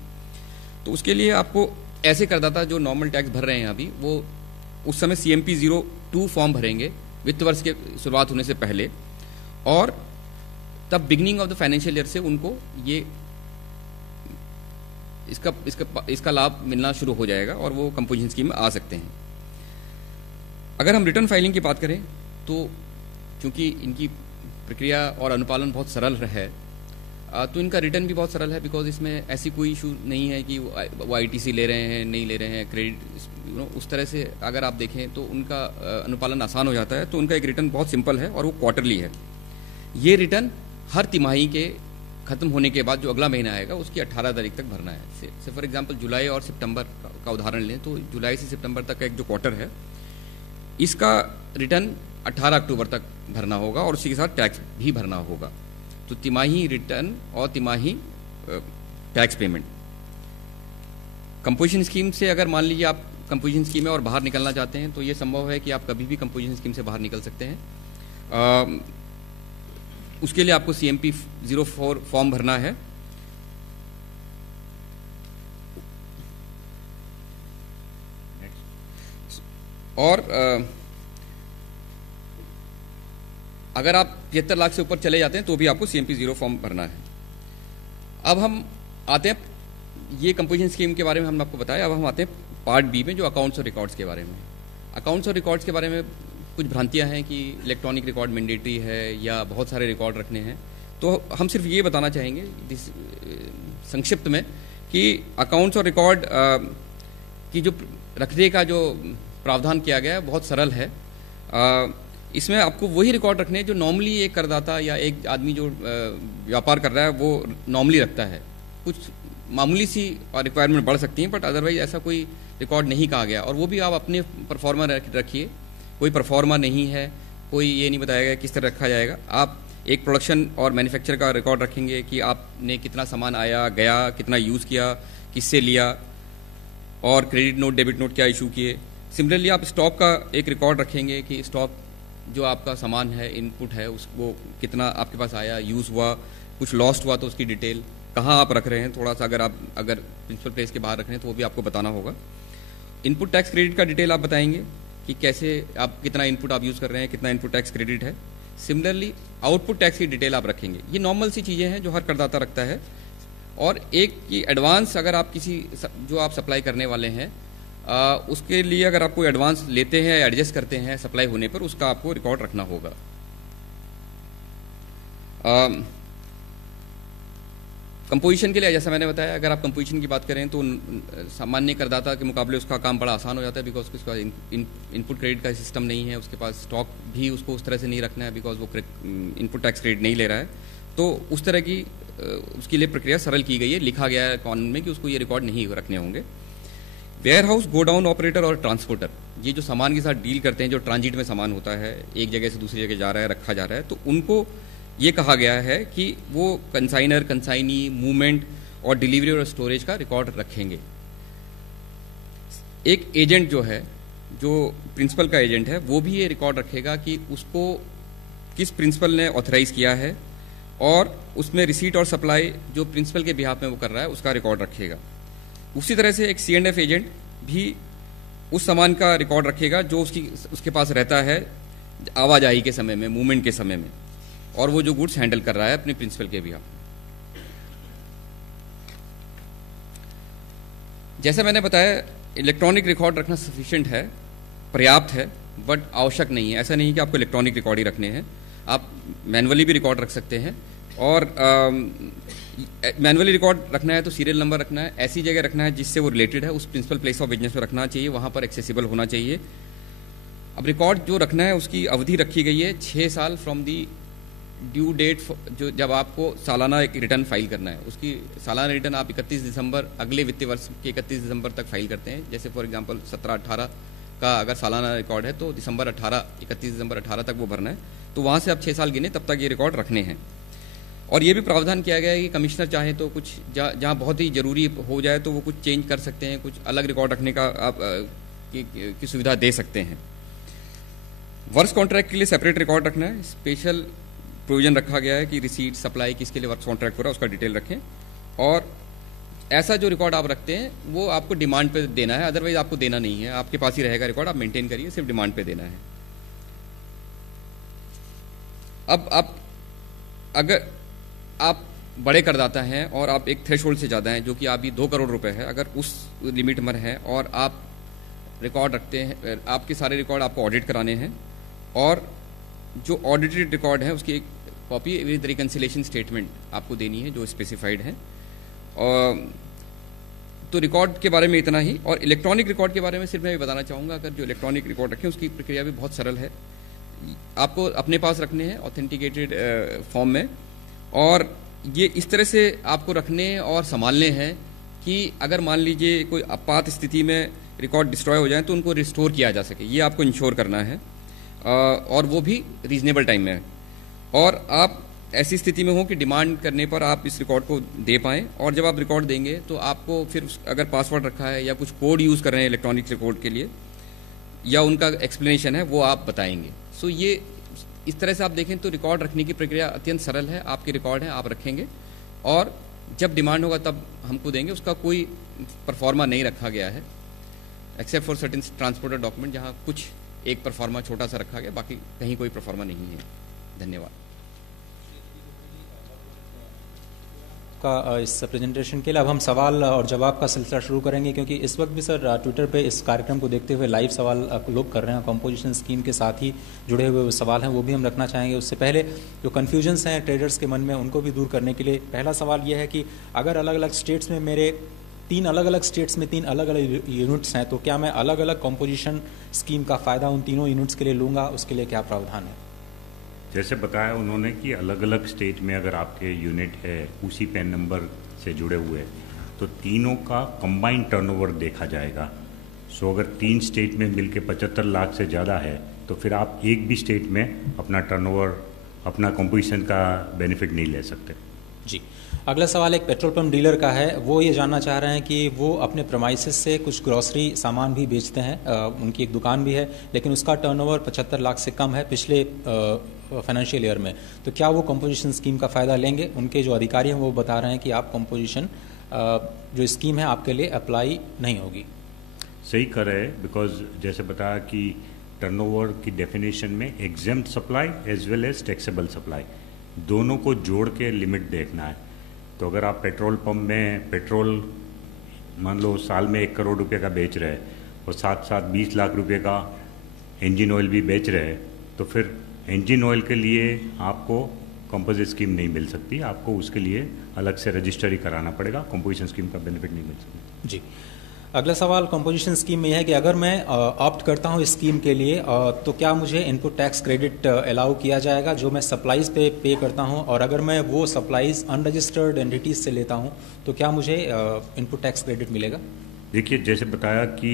तो उसके लिए आपको ऐसे करदाता जो नॉर्मल टैक्स भर रहे हैं अभी, वो उस समय CMP 02 फॉर्म भरेंगे वित्त वर्ष के शुरुआत होने से पहले, और तब beginning of the financial year से उनको ये इसका लाभ मिलना शुरू हो जाएगा और वो कंपोजिशन स्कीम में आ सकते हैं। अगर हम रिटर्न फाइलिंग की बात करें, तो क्योंकि इनकी प्रक्रिया और अनुपालन बहुत सरल है, तो इनका रिटर्न भी बहुत सरल है, बिकॉज इसमें ऐसी कोई इशू नहीं है कि वो ITC ले रहे हैं, नहीं ले रहे हैं, क्रेडिट, उस तरह से अगर आप देखें तो उनका अनुपालन आसान हो जाता है। तो उनका एक रिटर्न बहुत सिंपल है और वो क्वार्टरली है। ये रिटर्न हर तिमाही के खत्म होने के बाद जो अगला महीना आएगा उसकी 18 तारीख तक भरना है। से फॉर एग्जांपल जुलाई और सितंबर का उदाहरण लें, तो जुलाई से सितंबर तक का एक जो क्वार्टर है, इसका रिटर्न 18 अक्टूबर तक भरना होगा और उसी के साथ टैक्स भी भरना होगा। तो तिमाही रिटर्न और तिमाही टैक्स पेमेंट। कंपोजिशन स्कीम से अगर मान लीजिए आप कंपोजिशन स्कीम में और बाहर निकलना चाहते हैं, तो ये संभव है कि आप कभी भी कंपोजिशन स्कीम से बाहर निकल सकते हैं। उसके लिए आपको CMP 04 फॉर्म भरना है। और अगर आप 75 लाख से ऊपर चले जाते हैं तो भी आपको CMP 0 फॉर्म भरना है। अब हम आते हैं, ये कंपोजिशन स्कीम के बारे में हमने आपको बताया। अब हम आते हैं पार्ट B में, जो अकाउंट्स और रिकॉर्ड्स के बारे में। अकाउंट्स और रिकॉर्ड्स के बारे में कुछ भ्रांतियां हैं कि इलेक्ट्रॉनिक रिकॉर्ड मैंडेटरी है या बहुत सारे रिकॉर्ड रखने हैं। तो हम सिर्फ ये बताना चाहेंगे संक्षिप्त में कि अकाउंट्स और रिकॉर्ड की जो रखने का जो प्रावधान किया गया है बहुत सरल है। इसमें आपको वही रिकॉर्ड रखने हैं जो नॉर्मली एक करदाता या एक आदमी जो व्यापार कर रहा है वो नॉर्मली रखता है। कुछ मामूली सी रिक्वायरमेंट बढ़ सकती हैं, बट अदरवाइज ऐसा कोई रिकॉर्ड नहीं कहा गया। और वो भी आप अपने परफॉर्मा रखिए, कोई परफॉर्मा नहीं है, कोई ये नहीं बताया गया किस तरह रखा जाएगा। आप एक प्रोडक्शन और मैन्युफैक्चर का रिकॉर्ड रखेंगे कि आपने कितना सामान आया गया, कितना यूज़ किया, किससे लिया, और क्रेडिट नोट डेबिट नोट क्या इशू किए। सिमिलरली आप स्टॉक का एक रिकॉर्ड रखेंगे कि स्टॉक जो आपका सामान है, इनपुट है, उसको कितना आपके पास आया, यूज़ हुआ, कुछ लॉस्ट हुआ तो उसकी डिटेल, कहाँ आप रख रहे हैं, थोड़ा सा अगर प्रिंसिपल प्लेस के बाहर रख रहे हैं तो वो भी आपको बताना होगा। इनपुट टैक्स क्रेडिट का डिटेल आप बताएंगे कि कैसे आप कितना इनपुट आप यूज़ कर रहे हैं, कितना इनपुट टैक्स क्रेडिट है। सिमिलरली आउटपुट टैक्स की डिटेल आप रखेंगे। ये नॉर्मल सी चीज़ें हैं जो हर करदाता रखता है। और एक की एडवांस, अगर आप किसी जो आप सप्लाई करने वाले हैं उसके लिए अगर आप कोई एडवांस लेते हैं, एडजस्ट करते हैं सप्लाई होने पर, उसका आपको रिकॉर्ड रखना होगा। कंपोजिशन के लिए जैसा मैंने बताया, अगर आप कंपोजिशन की बात करें तो सामान्य करदाता के मुकाबले उसका काम बड़ा आसान हो जाता है, बिकॉज उसका इनपुट क्रेडिट का सिस्टम नहीं है, उसके पास स्टॉक भी उसको उस तरह से नहीं रखना है, बिकॉज वो इनपुट टैक्स क्रेडिट नहीं ले रहा है। तो उस तरह की उसके लिए प्रक्रिया सरल की गई है, लिखा गया है कानून में कि उसको ये रिकॉर्ड नहीं रखने होंगे। वेयर हाउस, गोडाउन ऑपरेटर और ट्रांसपोर्टर, ये जो सामान के साथ डील करते हैं, जो ट्रांजिट में सामान होता है, एक जगह से दूसरी जगह जा रहा है, रखा जा रहा है, तो उनको ये कहा गया है कि वो कंसाइनर, कंसाइनी, मूवमेंट और डिलीवरी और स्टोरेज का रिकॉर्ड रखेंगे। एक एजेंट जो है, जो प्रिंसिपल का एजेंट है, वो भी ये रिकॉर्ड रखेगा कि उसको किस प्रिंसिपल ने ऑथराइज किया है, और उसमें रिसीट और सप्लाई जो प्रिंसिपल के बिहाफ में वो कर रहा है उसका रिकॉर्ड रखेगा। उसी तरह से एक C&F एजेंट भी उस सामान का रिकॉर्ड रखेगा जो उसके पास रहता है आवाजाही के समय में, मूवमेंट के समय में, और वो जो गुड्स हैंडल कर रहा है अपने प्रिंसिपल के बिहाफ। जैसे मैंने बताया, इलेक्ट्रॉनिक रिकॉर्ड रखना सफिशिएंट है, पर्याप्त है, बट आवश्यक नहीं है। ऐसा नहीं कि आपको इलेक्ट्रॉनिक रिकॉर्ड ही रखने हैं, आप मैनुअली भी रिकॉर्ड रख सकते हैं। और मैनुअली रिकॉर्ड रखना है तो सीरियल नंबर रखना है, ऐसी जगह रखना है जिससे वो रिलेटेड है, उस प्रिंसिपल प्लेस ऑफ बिजनेस में रखना चाहिए, वहाँ पर एक्सेसिबल होना चाहिए। अब रिकॉर्ड जो रखना है उसकी अवधि रखी गई है 6 साल फ्रॉम दी ड्यू डेट, जो जब आपको सालाना एक रिटर्न फाइल करना है, उसकी सालाना रिटर्न आप 31 दिसंबर अगले वित्तीय वर्ष के 31 दिसंबर तक फाइल करते हैं। जैसे फॉर एग्जांपल 17-18 का अगर सालाना रिकॉर्ड है तो 31 दिसंबर 18 तक वो भरना है, तो वहाँ से आप 6 साल गिने तब तक ये रिकॉर्ड रखने हैं। और ये भी प्रावधान किया गया है कि कमिश्नर चाहे तो कुछ जहाँ बहुत ही जरूरी हो जाए तो वो कुछ चेंज कर सकते हैं, कुछ अलग रिकॉर्ड रखने का आप की सुविधा दे सकते हैं। वर्क्स कॉन्ट्रैक्ट के लिए सेपरेट रिकॉर्ड रखना है, स्पेशल प्रोविजन रखा गया है कि रिसीट, सप्लाई किसके लिए वर्क्स कॉन्ट्रैक्ट हो रहा है उसका डिटेल रखें, और ऐसा जो रिकॉर्ड आप रखते हैं वो आपको डिमांड पे देना है, अदरवाइज आपको देना नहीं है, आपके पास ही रहेगा रिकॉर्ड, आप मेंटेन करिए, सिर्फ डिमांड पे देना है। अब अगर आप बड़े करदाता हैं और आप एक थ्रेशोल्ड से ज़्यादा हैं, जो कि अभी 2 करोड़ रुपए है, अगर उस लिमिट में हैं और आप रिकॉर्ड रखते हैं, आपके सारे रिकॉर्ड आपको ऑडिट कराने हैं, और जो ऑडिटेड रिकॉर्ड है उसकी एक कॉपी विद रिकन्सिलेशन स्टेटमेंट आपको देनी है जो स्पेसिफाइड है। और तो रिकॉर्ड के बारे में इतना ही। और इलेक्ट्रॉनिक रिकॉर्ड के बारे में सिर्फ मैं ये बताना चाहूँगा, अगर जो इलेक्ट्रॉनिक रिकॉर्ड रखें उसकी प्रक्रिया भी बहुत सरल है, आपको अपने पास रखने हैं ऑथेंटिकेटेड फॉर्म में, और ये इस तरह से आपको रखने और संभालने हैं कि अगर मान लीजिए कोई आपात स्थिति में रिकॉर्ड डिस्ट्रॉय हो जाए तो उनको रिस्टोर किया जा सके, ये आपको इंश्योर करना है, और वो भी रीजनेबल टाइम में है, और आप ऐसी स्थिति में हो कि डिमांड करने पर आप इस रिकॉर्ड को दे पाएँ। और जब आप रिकॉर्ड देंगे तो आपको फिर अगर पासवर्ड रखा है या कुछ कोड यूज़ कर रहे हैं इलेक्ट्रॉनिक रिकॉर्ड के लिए, या उनका एक्सप्लेनेशन है, वो आप बताएंगे। सो ये इस तरह से आप देखें तो रिकॉर्ड रखने की प्रक्रिया अत्यंत सरल है। आपके रिकॉर्ड हैं, आप रखेंगे, और जब डिमांड होगा तब हमको देंगे। उसका कोई परफॉर्मा नहीं रखा गया है, except for certain transporter document, जहाँ कुछ एक परफॉर्मा छोटा सा रखा गया, बाकी कहीं कोई परफॉर्मा नहीं है। धन्यवाद का इस प्रेजेंटेशन के लिए। अब हम सवाल और जवाब का सिलसिला शुरू करेंगे, क्योंकि इस वक्त भी सर ट्विटर पे इस कार्यक्रम को देखते हुए लाइव सवाल लोग कर रहे हैं, कंपोजिशन स्कीम के साथ ही जुड़े हुए सवाल हैं वो भी हम रखना चाहेंगे। उससे पहले जो कन्फ्यूजन्स हैं ट्रेडर्स के मन में, उनको भी दूर करने के लिए पहला सवाल ये है कि अगर अलग अलग स्टेट्स में मेरे 3 अलग अलग स्टेट्स में 3 अलग अलग यूनिट्स हैं, तो क्या मैं अलग अलग कंपोजिशन स्कीम का फ़ायदा उन तीनों यूनिट्स के लिए लूँगा? उसके लिए क्या प्रावधान है? जैसे बताया उन्होंने कि अलग अलग स्टेट में अगर आपके यूनिट है उसी पैन नंबर से जुड़े हुए, तो तीनों का कंबाइंड टर्नओवर देखा जाएगा। सो अगर 3 स्टेट में मिलके 75 लाख से ज़्यादा है तो फिर आप एक भी स्टेट में अपना टर्नओवर, अपना कंपोजिशन का बेनिफिट नहीं ले सकते। जी, अगला सवाल एक पेट्रोल पंप डीलर का है। वो ये जानना चाह रहे हैं कि वो अपने प्रमाइसेस से कुछ ग्रॉसरी सामान भी बेचते हैं, उनकी एक दुकान भी है, लेकिन उसका टर्नओवर 75 लाख से कम है पिछले फाइनेंशियल ईयर में, तो क्या वो कंपोजिशन स्कीम का फ़ायदा लेंगे? उनके जो अधिकारी हैं वो बता रहे हैं कि आप कंपोजिशन जो स्कीम है आपके लिए अप्लाई नहीं होगी। सही कर रहे हैं, बिकॉज जैसे बताया कि टर्नओवर की डेफिनेशन में exempt supply as well as taxable supply दोनों को जोड़ के लिमिट देखना है। तो अगर आप पेट्रोल पंप में पेट्रोल मान लो साल में 1 करोड़ रुपए का बेच रहे हैं और साथ साथ 20 लाख रुपए का इंजन ऑयल भी बेच रहे हैं, तो फिर इंजन ऑयल के लिए आपको कंपोजिट स्कीम नहीं मिल सकती, आपको उसके लिए अलग से रजिस्टर ही कराना पड़ेगा, कंपोजिशन स्कीम का बेनिफिट नहीं मिल सकता। जी, अगला सवाल कंपोजिशन स्कीम में है कि अगर मैं ऑप्ट करता हूं इस स्कीम के लिए तो क्या मुझे इनपुट टैक्स क्रेडिट अलाउ किया जाएगा जो मैं सप्लाईज पे करता हूं, और अगर मैं वो सप्लाईज अनरजिस्टर्ड एंटिटीज से लेता हूं तो क्या मुझे इनपुट टैक्स क्रेडिट मिलेगा? देखिए, जैसे बताया कि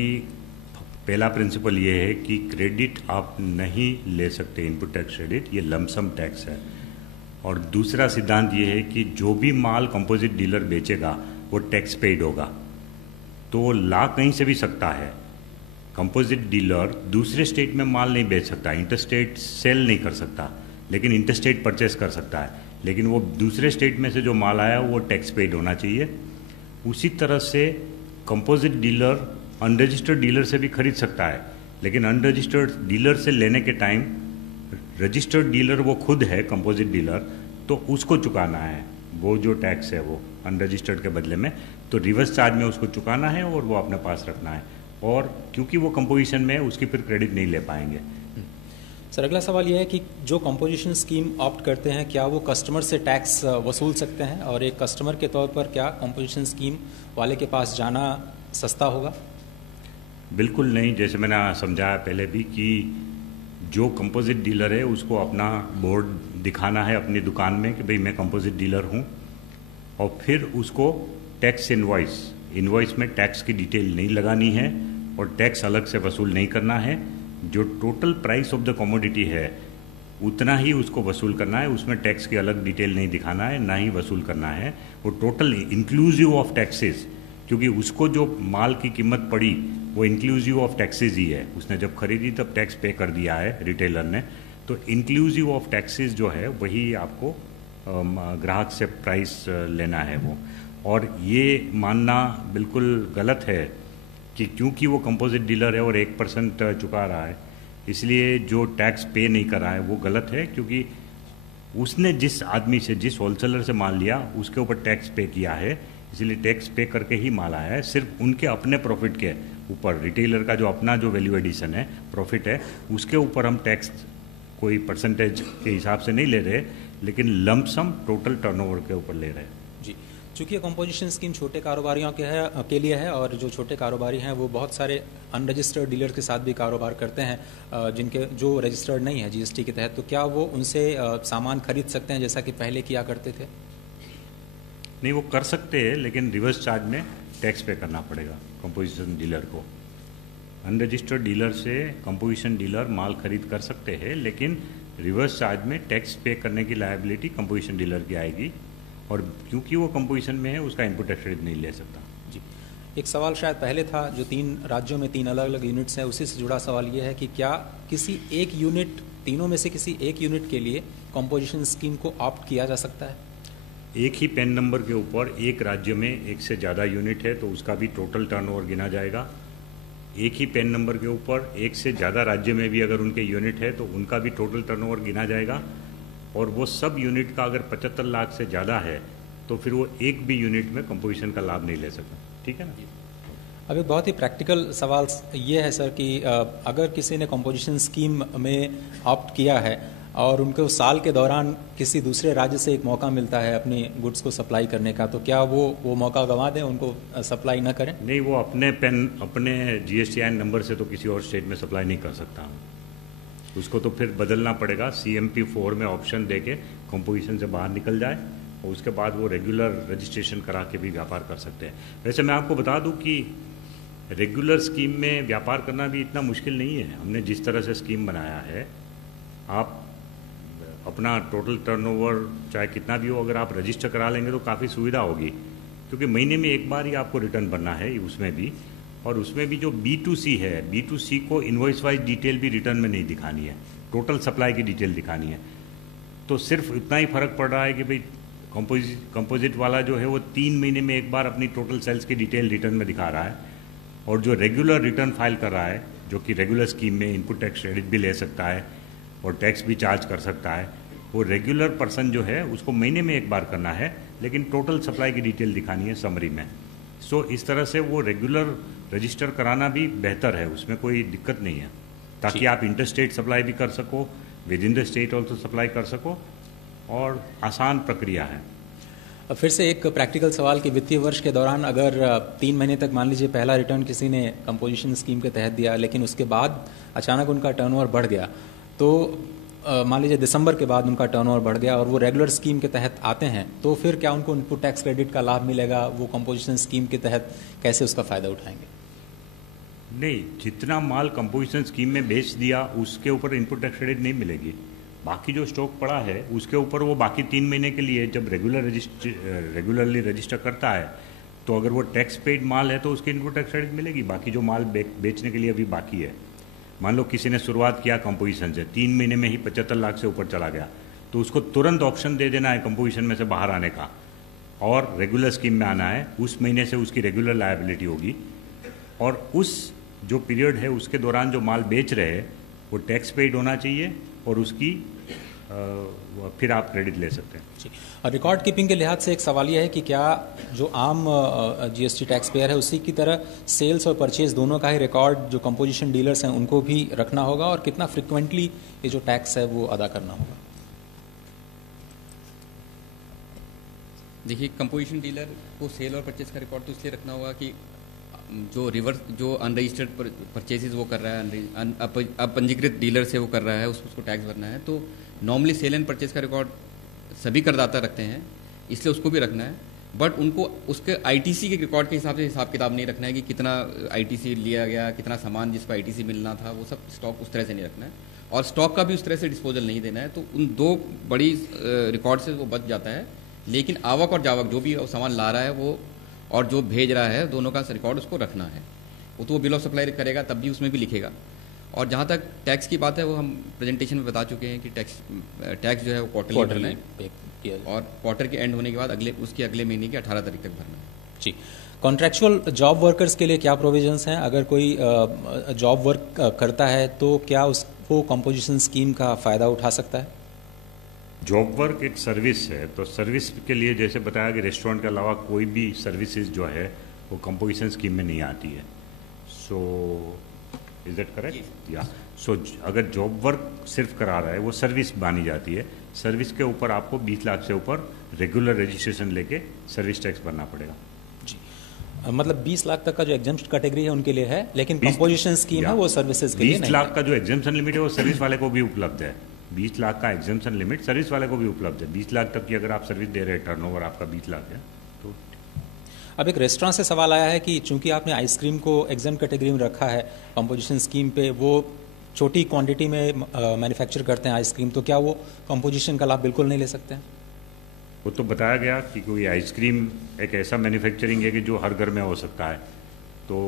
पहला प्रिंसिपल ये है कि क्रेडिट आप नहीं ले सकते, इनपुट टैक्स क्रेडिट, ये लमसम टैक्स है। और दूसरा सिद्धांत ये है कि जो भी माल कंपोजिट डीलर बेचेगा वो टैक्स पेड होगा, तो ला कहीं से भी सकता है। कंपोजिट डीलर दूसरे स्टेट में माल नहीं बेच सकता, इंटरस्टेट सेल नहीं कर सकता, लेकिन इंटरस्टेट परचेस कर सकता है, लेकिन वो दूसरे स्टेट में से जो माल आया वो टैक्स पेड होना चाहिए। उसी तरह से कंपोजिट डीलर अनरजिस्टर्ड डीलर से भी खरीद सकता है, लेकिन अनरजिस्टर्ड डीलर से लेने के टाइम रजिस्टर्ड डीलर वो खुद है कंपोजिट डीलर, तो उसको चुकाना है वो जो टैक्स है वो अनरजिस्टर्ड के बदले में, तो रिवर्स चार्ज में उसको चुकाना है और वो अपने पास रखना है, और क्योंकि वो कंपोजिशन में है उसकी फिर क्रेडिट नहीं ले पाएंगे। सर, अगला सवाल यह है कि जो कंपोजिशन स्कीम ऑप्ट करते हैं क्या वो कस्टमर से टैक्स वसूल सकते हैं, और एक कस्टमर के तौर पर क्या कंपोजिशन स्कीम वाले के पास जाना सस्ता होगा? बिल्कुल नहीं, जैसे मैंने समझाया पहले भी कि जो कंपोजिट डीलर है उसको अपना बोर्ड दिखाना है अपनी दुकान में कि भाई मैं कंपोजिट डीलर हूँ, और फिर उसको टैक्स इनवॉइस में टैक्स की डिटेल नहीं लगानी है और टैक्स अलग से वसूल नहीं करना है। जो total price of the commodity है उतना ही उसको वसूल करना है, उसमें टैक्स की अलग डिटेल नहीं दिखाना है, ना ही वसूल करना है। वो टोटल इंक्लूसिव ऑफ टैक्सेस, क्योंकि उसको जो माल की कीमत पड़ी वो इंक्लूसिव ऑफ टैक्सेस ही है, उसने जब खरीदी तब टैक्स पे कर दिया है रिटेलर ने, तो इंक्लूसिव ऑफ टैक्सेस जो है वही आपको ग्राहक से प्राइस लेना है वो। और ये मानना बिल्कुल गलत है कि क्योंकि वो कंपोजिट डीलर है और 1% चुका रहा है इसलिए जो टैक्स पे नहीं कर रहा है, वो गलत है, क्योंकि उसने जिस आदमी से, जिस होलसेलर से माल लिया उसके ऊपर टैक्स पे किया है, इसलिए टैक्स पे करके ही माल आया है। सिर्फ उनके अपने प्रॉफिट के ऊपर, रिटेलर का जो अपना जो वैल्यू एडिशन है, प्रॉफिट है, उसके ऊपर हम टैक्स कोई परसेंटेज के हिसाब से नहीं ले रहे, लेकिन लमसम टोटल टर्नओवर के ऊपर ले रहे हैं। जी, चूँकि कंपोजिशन स्कीम छोटे कारोबारियों के लिए है, और जो छोटे कारोबारी हैं वो बहुत सारे अनरजिस्टर्ड डीलर के साथ भी कारोबार करते हैं जिनके जो रजिस्टर्ड नहीं है जीएसटी के तहत, तो क्या वो उनसे सामान खरीद सकते हैं जैसा कि पहले किया करते थे? नहीं, वो कर सकते हैं, लेकिन रिवर्स चार्ज में टैक्स पे करना पड़ेगा कंपोजिशन डीलर को। अनरजिस्टर्ड डीलर से कंपोजिशन डीलर माल खरीद कर सकते हैं, लेकिन रिवर्स चार्ज में टैक्स पे करने की लायबिलिटी कंपोजिशन डीलर की आएगी, और क्योंकि वो कंपोजिशन में है उसका इनपुट टैक्स क्रेडिट नहीं ले सकता। जी, एक सवाल शायद पहले था जो 3 राज्यों में 3 अलग अलग यूनिट्स हैं, उसी से जुड़ा सवाल ये है कि क्या किसी एक यूनिट, तीनों में से किसी एक यूनिट के लिए कंपोजिशन स्कीम को ऑप्ट किया जा सकता है? एक ही पैन नंबर के ऊपर एक राज्य में एक से ज़्यादा यूनिट है तो उसका भी टोटल टर्नओवर गिना जाएगा। एक ही पैन नंबर के ऊपर एक से ज़्यादा राज्य में भी अगर उनके यूनिट है तो उनका भी टोटल टर्नओवर गिना जाएगा, और वो सब यूनिट का अगर 75 लाख से ज़्यादा है तो फिर वो एक भी यूनिट में कंपोजिशन का लाभ नहीं ले सकता। ठीक है ना? अब एक बहुत ही प्रैक्टिकल सवाल ये है सर कि अगर किसी ने कंपोजिशन स्कीम में ऑप्ट किया है और उनको साल के दौरान किसी दूसरे राज्य से एक मौका मिलता है अपनी गुड्स को सप्लाई करने का, तो क्या वो मौका गंवा दें, उनको सप्लाई ना करें? नहीं, वो अपने GSTIN नंबर से तो किसी और स्टेट में सप्लाई नहीं कर सकता, उसको तो फिर बदलना पड़ेगा। CMP4 में ऑप्शन देके कंपोजिशन से बाहर निकल जाए और उसके बाद वो रेगुलर रजिस्ट्रेशन करा के भी व्यापार कर सकते हैं। वैसे मैं आपको बता दूं कि रेगुलर स्कीम में व्यापार करना भी इतना मुश्किल नहीं है। हमने जिस तरह से स्कीम बनाया है, आप अपना टोटल टर्नओवर चाहे कितना भी हो, अगर आप रजिस्टर करा लेंगे तो काफ़ी सुविधा होगी, क्योंकि महीने में एक बार ही आपको रिटर्न भरना है उसमें भी, और उसमें भी जो B2C है, B2C को इनवॉइस वाइज डिटेल भी रिटर्न में नहीं दिखानी है, टोटल सप्लाई की डिटेल दिखानी है। तो सिर्फ इतना ही फर्क पड़ रहा है कि भाई कंपोजिट वाला जो है वो 3 महीने में एक बार अपनी टोटल सेल्स की डिटेल रिटर्न में दिखा रहा है, और जो रेगुलर रिटर्न फाइल कर रहा है, जो कि रेगुलर स्कीम में इनपुट टैक्स क्रेडिट भी ले सकता है और टैक्स भी चार्ज कर सकता है, वो रेगुलर पर्सन जो है उसको महीने में एक बार करना है, लेकिन टोटल सप्लाई की डिटेल दिखानी है समरी में। सो इस तरह से वो रेगुलर रजिस्टर कराना भी बेहतर है, उसमें कोई दिक्कत नहीं है, ताकि आप इंटर स्टेट सप्लाई भी कर सको, with in the state also supply कर सको, और आसान प्रक्रिया है। अब फिर से एक प्रैक्टिकल सवाल कि वित्तीय वर्ष के दौरान अगर 3 महीने तक मान लीजिए पहला रिटर्न किसी ने कंपोजिशन स्कीम के तहत दिया, लेकिन उसके बाद अचानक उनका टर्नओवर बढ़ गया, तो मान लीजिए दिसंबर के बाद उनका टर्नओवर बढ़ गया और वो रेगुलर स्कीम के तहत आते हैं, तो फिर क्या उनको इनपुट टैक्स क्रेडिट का लाभ मिलेगा? वो कंपोजिशन स्कीम के तहत कैसे उसका फ़ायदा उठाएंगे? नहीं, जितना माल कंपोजिशन स्कीम में बेच दिया उसके ऊपर इनपुट टैक्स क्रेडिट नहीं मिलेगी। बाकी जो स्टॉक पड़ा है उसके ऊपर वो बाकी 3 महीने के लिए जब रेगुलरली रजिस्टर करता है, तो अगर वो टैक्स पेड माल है तो उसकी इनपुट टैक्स क्रेडिट मिलेगी। बाकी जो माल बेचने के लिए अभी बाकी है, मान लो किसी ने शुरुआत किया कंपोजिशन से, 3 महीने में ही 75 लाख से ऊपर चला गया, तो उसको तुरंत ऑप्शन दे देना है कंपोजिशन में से बाहर आने का और रेगुलर स्कीम में आना है। उस महीने से उसकी रेगुलर लायबिलिटी होगी और उस जो पीरियड है उसके दौरान जो माल बेच रहे हैं वो टैक्स पेड होना चाहिए और उसकी फिर आप क्रेडिट ले सकते हैं। जी, और रिकॉर्ड कीपिंग के लिहाज से एक सवाल यह है कि क्या जो आम जीएसटी टैक्स पेयर है उसी की तरह सेल्स और परचेज दोनों का ही रिकॉर्ड जो कंपोजिशन डीलर्स हैं उनको भी रखना होगा, और कितना फ्रिक्वेंटली ये जो टैक्स है वो अदा करना होगा? देखिए, कंपोजिशन डीलर को सेल और परचेज का रिकॉर्ड तो इसलिए रखना होगा कि जो अनरजिस्टर्ड परचेजेस वो कर रहा है, अपंजीकृत डीलर से वो कर रहा है, उसको टैक्स भरना है। तो नॉर्मली सेल एंड परचेज का रिकॉर्ड सभी करदाता रखते हैं, इसलिए उसको भी रखना है। बट उनको उसके आईटीसी के रिकॉर्ड के हिसाब से हिसाब किताब नहीं रखना है कि कितना आईटीसी लिया गया, कितना सामान जिस पर आईटीसी मिलना था, वो सब स्टॉक उस तरह से नहीं रखना है और स्टॉक का भी उस तरह से डिस्पोजल नहीं देना है। तो उन दो बड़ी रिकॉर्ड से वो बच जाता है। लेकिन आवक और जावक जो भी सामान ला रहा है वो और जो भेज रहा है, दोनों का रिकॉर्ड उसको रखना है। वो तो वो बिल ऑफ सप्लाई करेगा तब भी उसमें भी लिखेगा। और जहाँ तक टैक्स की बात है, वो हम प्रेजेंटेशन में बता चुके हैं कि टैक्स जो है वो क्वार्टरली भरना है और क्वार्टर के एंड होने के बाद उसके अगले महीने की 18 तारीख तक भरना है। जी, कॉन्ट्रैक्चुअल जॉब वर्कर्स के लिए क्या प्रोविजंस हैं? अगर कोई जॉब वर्क करता है तो क्या उसको कंपोजिशन स्कीम का फ़ायदा उठा सकता है? जॉब वर्क एक सर्विस है, तो सर्विस के लिए जैसे बताया कि रेस्टोरेंट के अलावा कोई भी सर्विसेज जो है वो कंपोजिशन स्कीम में नहीं आती है। So is that correct? या सो अगर जॉब वर्क सिर्फ करा रहा है वो सर्विस मानी जाती है। सर्विस के ऊपर आपको 20 लाख से ऊपर रेगुलर रजिस्ट्रेशन लेके सर्विस टैक्स भरना पड़ेगा। जी, मतलब 20 लाख तक का जो एग्जेम्प्ट कैटेगरी है उनके लिए है, लेकिन कंपोजिशन स्कीम है वो सर्विसेज के लिए नहीं है। 20 लाख का जो एग्जेम्पशन लिमिट है वो सर्विस वाले को भी उपलब्ध है। 20 लाख का एग्जेम्पशन लिमिट सर्विस वाले को भी उपलब्ध है। 20 लाख तक की अगर आप सर्विस दे रहे हैं, टर्नओवर आपका 20 लाख है तो। अब एक रेस्टोरेंट से सवाल आया है कि चूंकि आपने आइसक्रीम को एग्जेम्प्ट कैटेगरी में रखा है कंपोजिशन स्कीम पे, वो छोटी क्वांटिटी में मैन्युफैक्चर करते हैं आइसक्रीम, तो क्या वो कंपोजिशन का लाभ बिल्कुल नहीं ले सकते हैं? वो तो बताया गया कि कोई आइसक्रीम एक ऐसा मैन्युफैक्चरिंग है कि जो हर घर में हो सकता है, तो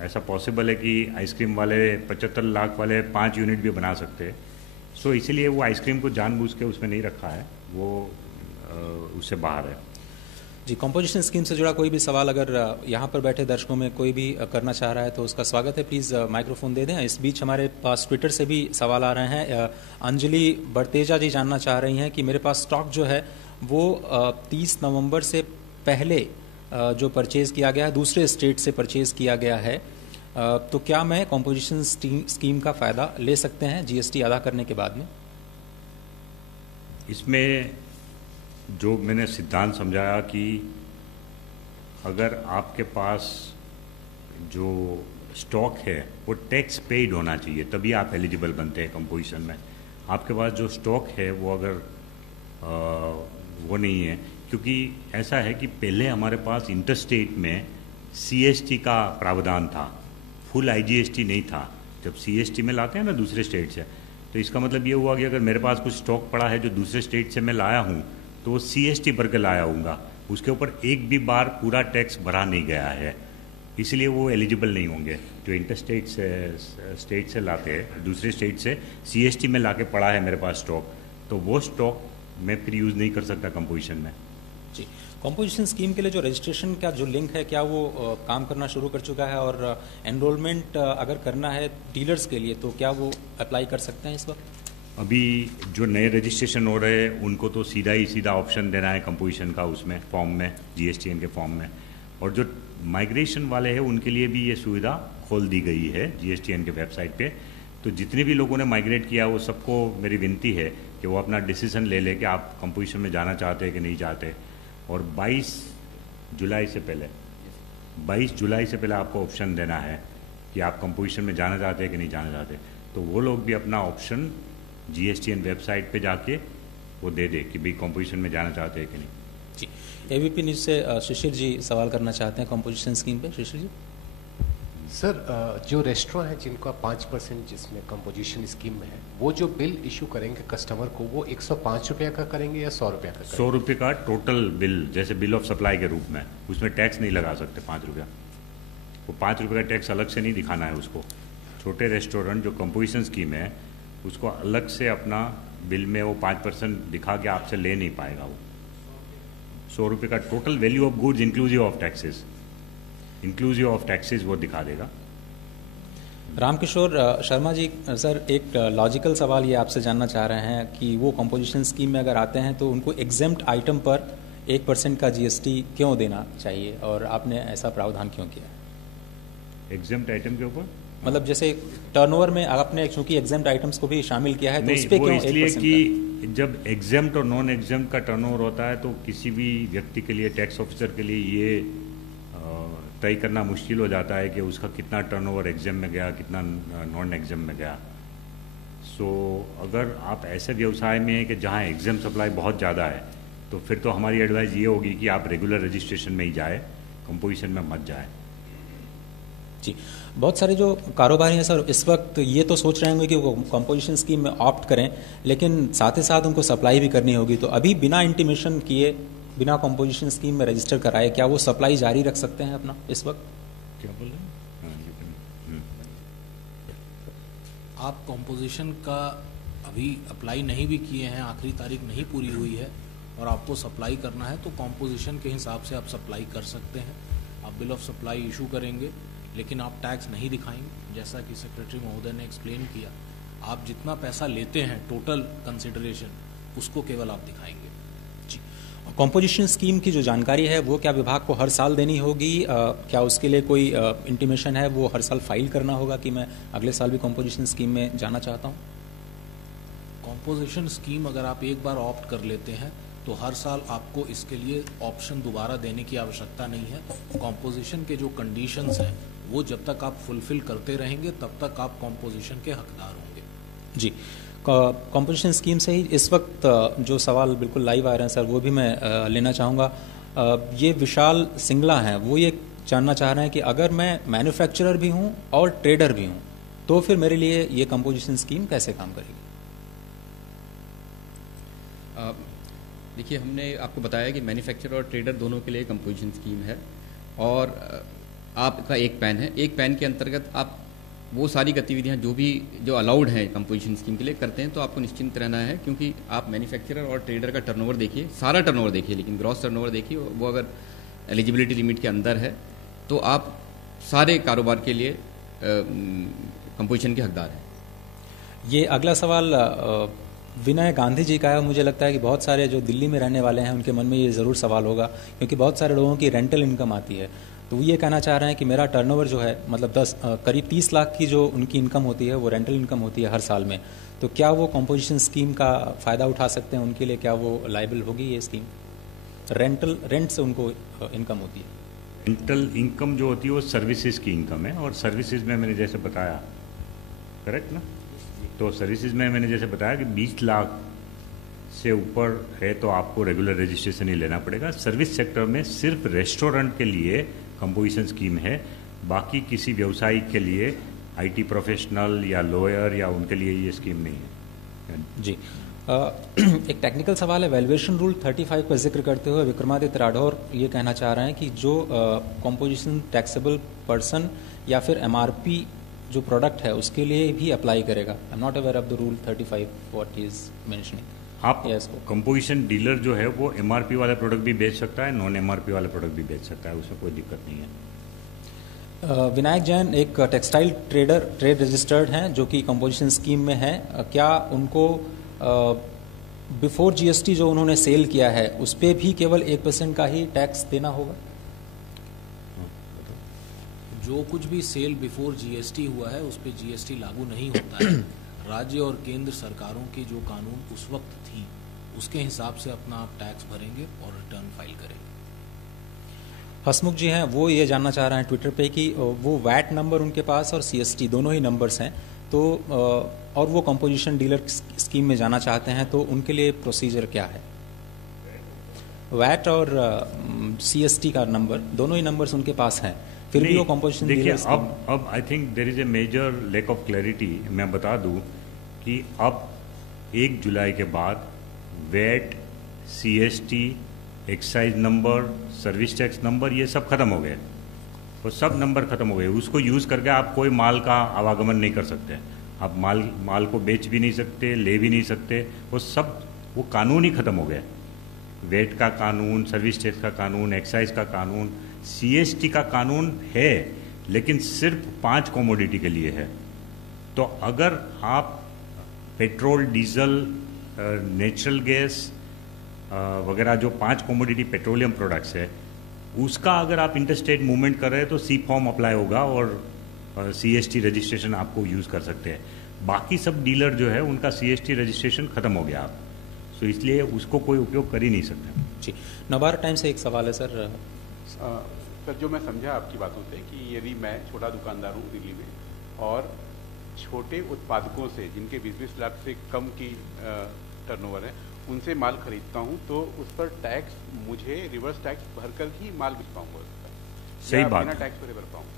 ऐसा पॉसिबल है कि आइसक्रीम वाले 75 लाख वाले 5 यूनिट भी बना सकते हैं। सो इसीलिए वो आइसक्रीम को जानबूझ के उसमें नहीं रखा है, वो उससे बाहर है। जी, कंपोजिशन स्कीम से जुड़ा कोई भी सवाल अगर यहाँ पर बैठे दर्शकों में कोई भी करना चाह रहा है तो उसका स्वागत है, प्लीज़ माइक्रोफोन दे दें। इस बीच हमारे पास ट्विटर से भी सवाल आ रहे हैं। अंजलि बड़तेजा जी जानना चाह रही हैं कि मेरे पास स्टॉक जो है वो 30 नवंबर से पहले जो परचेज़ किया गया है, दूसरे स्टेट से परचेज़ किया गया है, तो क्या मैं कंपोजिशन स्कीम का फ़ायदा ले सकते हैं जीएसटी अदा करने के बाद में? इसमें जो मैंने सिद्धांत समझाया कि अगर आपके पास जो स्टॉक है वो टैक्स पेड होना चाहिए, तभी आप एलिजिबल बनते हैं कंपोजिशन में। आपके पास जो स्टॉक है वो अगर वो नहीं है, क्योंकि ऐसा है कि पहले हमारे पास इंटरस्टेट में सीएसटी का प्रावधान था, फुल आईजीएसटी नहीं था। जब सीएसटी में लाते हैं ना दूसरे स्टेट से, तो इसका मतलब ये हुआ कि अगर मेरे पास कुछ स्टॉक पड़ा है जो दूसरे स्टेट से मैं लाया हूँ तो वो सीएसटी भर के लाया हूँगा, उसके ऊपर एक भी बार पूरा टैक्स भरा नहीं गया है, इसलिए वो एलिजिबल नहीं होंगे। जो इंटरस्टेट स्टेट से लाते हैं, दूसरे स्टेट से सीएसटी में लाके पड़ा है मेरे पास स्टॉक, तो वो स्टॉक मैं फिर यूज़ नहीं कर सकता कंपोजिशन में। जी, कंपोजिशन स्कीम के लिए जो रजिस्ट्रेशन का जो लिंक है, क्या वो काम करना शुरू कर चुका है? और एनरोलमेंट अगर करना है डीलर्स के लिए तो क्या वो अप्लाई कर सकते हैं इस वक्त? अभी जो नए रजिस्ट्रेशन हो रहे हैं उनको तो सीधा ऑप्शन देना है कंपोजिशन का, उसमें फॉर्म में, जीएसटीएन के फॉर्म में। और जो माइग्रेशन वाले हैं उनके लिए भी ये सुविधा खोल दी गई है जीएसटीएन के वेबसाइट पे। तो जितने भी लोगों ने माइग्रेट किया वो सबको मेरी विनती है कि वो अपना डिसीजन ले कि आप कंपोजिशन में जाना चाहते हैं कि नहीं चाहते। और 22 जुलाई से पहले आपको ऑप्शन देना है कि आप कंपोजिशन में जाना चाहते हैं कि नहीं जाना चाहते। तो वो लोग भी अपना ऑप्शन GSTN वेबसाइट पे जाके वो दे दे कि भाई कंपोजिशन में जाना चाहते हैं कि नहीं। जी, ABP न्यूज़ से शिशिर जी सवाल करना चाहते हैं कंपोजिशन स्कीम पे। शिशिर जी। सर, जो रेस्टोरेंट है जिनका 5% जिसमें कंपोजिशन स्कीम में है, वो जो बिल इशू करेंगे कस्टमर को, वो 105 रुपये का करेंगे या 100 रुपये का करेंगे? 100 रुपये का टोटल बिल, जैसे बिल ऑफ सप्लाई के रूप में, उसमें टैक्स नहीं लगा सकते 5 रुपया। वो 5 रुपये का टैक्स अलग से नहीं दिखाना है उसको। छोटे रेस्टोरेंट जो कंपोजिशन स्कीम है उसको अलग से अपना बिल में वो 5% दिखा के आपसे ले नहीं पाएगा। वो 100 रुपये का total value of goods inclusive of taxes वो दिखा देगा। रामकिशोर शर्मा जी, सर एक लॉजिकल सवाल ये आपसे जानना चाह रहे हैं कि वो कंपोजिशन स्कीम में अगर आते हैं तो उनको एग्जेम्प्ट आइटम पर 1% का GST क्यों देना चाहिए और आपने ऐसा प्रावधान क्यों किया? एग्जेम्प्ट आइटम के ऊपर मतलब जैसे टर्नओवर में आपने चूंकि एग्जेम्प्ट आइटम्स को भी शामिल किया है तो उस पे क्यों 1% इसलिए कि जब एग्जेम्प्ट और नॉन एग्जेम्प्ट का टर्नओवर होता है तो किसी भी व्यक्ति के लिए, टैक्स ऑफिसर के लिए ये तय करना मुश्किल हो जाता है कि उसका कितना टर्नओवर एग्जाम में गया, कितना नॉन एग्जाम में गया। सो अगर आप ऐसे व्यवसाय में हैं कि जहां एग्जाम सप्लाई बहुत ज़्यादा है तो फिर तो हमारी एडवाइस ये होगी कि आप रेगुलर रजिस्ट्रेशन में ही जाए, कंपोजिशन में मत जाए। जी, बहुत सारे जो कारोबारी हैं सर इस वक्त ये तो सोच रहे होंगे कि वो कंपोजिशन स्कीम में ऑप्ट करें, लेकिन साथ ही साथ उनको सप्लाई भी करनी होगी। तो अभी बिना इंटीमेशन किए, बिना कंपोजिशन स्कीम में रजिस्टर कराए, क्या वो सप्लाई जारी रख सकते हैं अपना इस वक्त? क्या बोल रहे हैं? आप कंपोजिशन का अभी अप्लाई नहीं भी किए हैं, आखिरी तारीख नहीं पूरी हुई है और आपको सप्लाई करना है तो कंपोजिशन के हिसाब से आप सप्लाई कर सकते हैं। आप बिल ऑफ सप्लाई इशू करेंगे लेकिन आप टैक्स नहीं दिखाएंगे। जैसा कि सेक्रेटरी महोदय ने एक्सप्लेन किया, आप जितना पैसा लेते हैं टोटल कंसिडरेशन उसको केवल आप दिखाएंगे। कंपोजिशन स्कीम की जो जानकारी है वो क्या विभाग को हर साल देनी होगी? क्या उसके लिए कोई इंटीमेशन है, वो हर साल फाइल करना होगा कि मैं अगले साल भी कंपोजिशन स्कीम में जाना चाहता हूँ? कंपोजिशन स्कीम अगर आप एक बार ऑप्ट कर लेते हैं तो हर साल आपको इसके लिए ऑप्शन दोबारा देने की आवश्यकता नहीं है। कंपोजिशन के जो कंडीशंस हैं वो जब तक आप फुलफिल करते रहेंगे तब तक आप कंपोजिशन के हकदार होंगे। जी, कंपोजिशन स्कीम से ही इस वक्त जो सवाल बिल्कुल लाइव आ रहे हैं सर वो भी मैं लेना चाहूँगा। ये विशाल सिंगला हैं, वो ये जानना चाह रहे हैं कि अगर मैं मैन्युफैक्चरर भी हूँ और ट्रेडर भी हूँ तो फिर मेरे लिए ये कंपोजिशन स्कीम कैसे काम करेगी? देखिए, हमने आपको बताया कि मैन्युफैक्चरर और ट्रेडर दोनों के लिए कंपोजिशन स्कीम है और आपका एक पैन है। एक पैन के अंतर्गत आप वो सारी गतिविधियां जो अलाउड हैं कंपोजिशन स्कीम के लिए करते हैं, तो आपको निश्चिंत रहना है क्योंकि आप मैन्युफैक्चरर और ट्रेडर का टर्नओवर देखिए, सारा टर्नओवर देखिए, लेकिन ग्रॉस टर्नओवर देखिए, वो अगर एलिजिबिलिटी लिमिट के अंदर है तो आप सारे कारोबार के लिए कंपोजिशन के हकदार हैं। ये अगला सवाल विनय गांधी जी का है। मुझे लगता है कि बहुत सारे जो दिल्ली में रहने वाले हैं उनके मन में ये ज़रूर सवाल होगा क्योंकि बहुत सारे लोगों की रेंटल इनकम आती है। तो वो ये कहना चाह रहे हैं कि मेरा टर्नओवर जो है मतलब करीब 30 लाख की जो उनकी इनकम होती है वो रेंटल इनकम होती है हर साल में। तो क्या वो कंपोजिशन स्कीम का फ़ायदा उठा सकते हैं? उनके लिए क्या वो लायबल होगी ये स्कीम? रेंट से उनको इनकम होती है। रेंटल इनकम जो होती है वो सर्विसेज की इनकम है और सर्विसेज में मैंने जैसे बताया, करेक्ट ना? तो सर्विसेज में मैंने जैसे बताया कि 20 लाख से ऊपर है तो आपको रेगुलर रजिस्ट्रेशन ही लेना पड़ेगा। सर्विस सेक्टर में सिर्फ रेस्टोरेंट के लिए कंपोजिशन स्कीम है, बाकी किसी व्यवसायी के लिए IT प्रोफेशनल या लॉयर या उनके लिए ये स्कीम नहीं है। जी, एक टेक्निकल सवाल है। वैल्यूएशन रूल 35 का जिक्र करते हुए विक्रमादित्य राठौर ये कहना चाह रहे हैं कि जो कंपोजिशन टैक्सेबल पर्सन या फिर MRP जो प्रोडक्ट है उसके लिए भी अप्लाई करेगा। I am not aware of the rule 35 what is mentioning. आप कंपोजिशन डीलर जो है वो MRP वाला प्रोडक्ट भी बेच सकता है, नॉन MRP वाला प्रोडक्ट भी बेच सकता है, उसमें कोई दिक्कत नहीं है। विनायक जैन एक टेक्सटाइल ट्रेड रजिस्टर्ड हैं जो कि कंपोजिशन स्कीम में है। क्या उनको बिफोर GST जो उन्होंने सेल किया है उस पर भी केवल 1% का ही टैक्स देना होगा? जो कुछ भी सेल बिफोर जीएसटी हुआ है उस पर जीएसटी लागू नहीं होता है। राज्य और केंद्र सरकारों की जो कानून उस वक्त थी उसके हिसाब से अपना आप टैक्स भरेंगे और रिटर्न फाइल करेंगे। हसमुख जी हैं वो ये जानना चाह रहे हैं ट्विटर पे कि वो वैट नंबर उनके पास और सीएसटी दोनों ही नंबर्स हैं, तो और वो कंपोजिशन डीलर स्कीम में जाना चाहते हैं, तो उनके लिए प्रोसीजर क्या है? वैट और सीएसटी का नंबर दोनों ही नंबर्स उनके पास हैं, फिर भी वो कंपोजिशन देखिए डीलर स्कीम। अब I think there is a major lack of clarity. मैं बता दूं कि अब 1 जुलाई के बाद VAT, CST, excise number, service tax number ये सब खत्म हो गए। वो सब नंबर खत्म हो गए। उसको यूज़ करके आप कोई माल का आवागमन नहीं कर सकते। आप माल को बेच भी नहीं सकते, ले भी नहीं सकते। वो कानून ही खत्म हो गए। वेट का कानून, सर्विस टैक्स का कानून, एक्साइज का कानून, सीएसटी का कानून है, लेकिन सिर्फ 5 कमोडिटी के लिए है। तो अगर आप पेट्रोल, डीजल, नेचुरल गैस वगैरह जो 5 कमोडिटी पेट्रोलियम प्रोडक्ट्स है, उसका अगर आप इंटरस्टेट मूवमेंट कर रहे हैं तो सी फॉर्म अप्लाई होगा और सीएसटी रजिस्ट्रेशन आपको यूज़ कर सकते हैं। बाकी सब डीलर जो है उनका सीएसटी रजिस्ट्रेशन खत्म हो गया आप, तो इसलिए उसको कोई उपयोग कर ही नहीं सकते। जी, नवभारत टाइम से एक सवाल है सर। सर, जो मैं समझा आपकी बातों से कि यदि मैं छोटा दुकानदार हूँ दिल्ली में और छोटे उत्पादकों से जिनके 20-20 लाख से कम की टर्नओवर है उनसे माल खरीदता हूँ, तो उस पर टैक्स मुझे रिवर्स टैक्स भरकर ही माल बेच पाऊंगा। सही बात बिना है। टैक्स भरे भर पाऊंगा।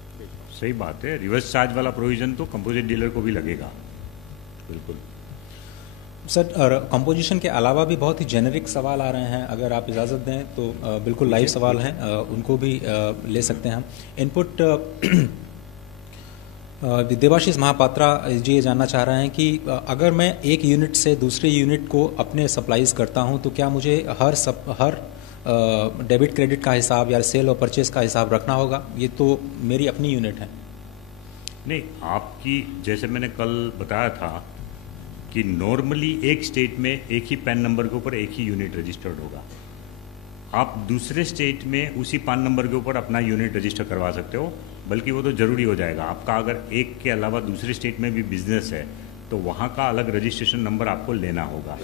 सही बात है। रिवर्स चार्ज वाला प्रोविजन तो कंपोजिट डीलर को भी लगेगा। बिल्कुल सर, कंपोजिशन के अलावा भी बहुत ही जेनेरिक सवाल आ रहे हैं, अगर आप इजाज़त दें तो बिल्कुल लाइव सवाल हैं, उनको भी ले सकते हैं हम। इनपुट देवाशीष महापात्रा जी ये जानना चाह रहे हैं कि अगर मैं एक यूनिट से दूसरे यूनिट को अपने सप्लाईज करता हूं तो क्या मुझे हर डेबिट क्रेडिट का हिसाब या सेल और परचेज का हिसाब रखना होगा? ये तो मेरी अपनी यूनिट है। नहीं, आपकी जैसे मैंने कल बताया था कि नॉर्मली एक स्टेट में एक ही पैन नंबर के ऊपर एक ही यूनिट रजिस्टर्ड होगा। आप दूसरे स्टेट में उसी पैन नंबर के ऊपर अपना यूनिट रजिस्टर करवा सकते हो, बल्कि वो तो ज़रूरी हो जाएगा। आपका अगर एक के अलावा दूसरे स्टेट में भी बिजनेस है तो वहाँ का अलग रजिस्ट्रेशन नंबर आपको लेना होगा।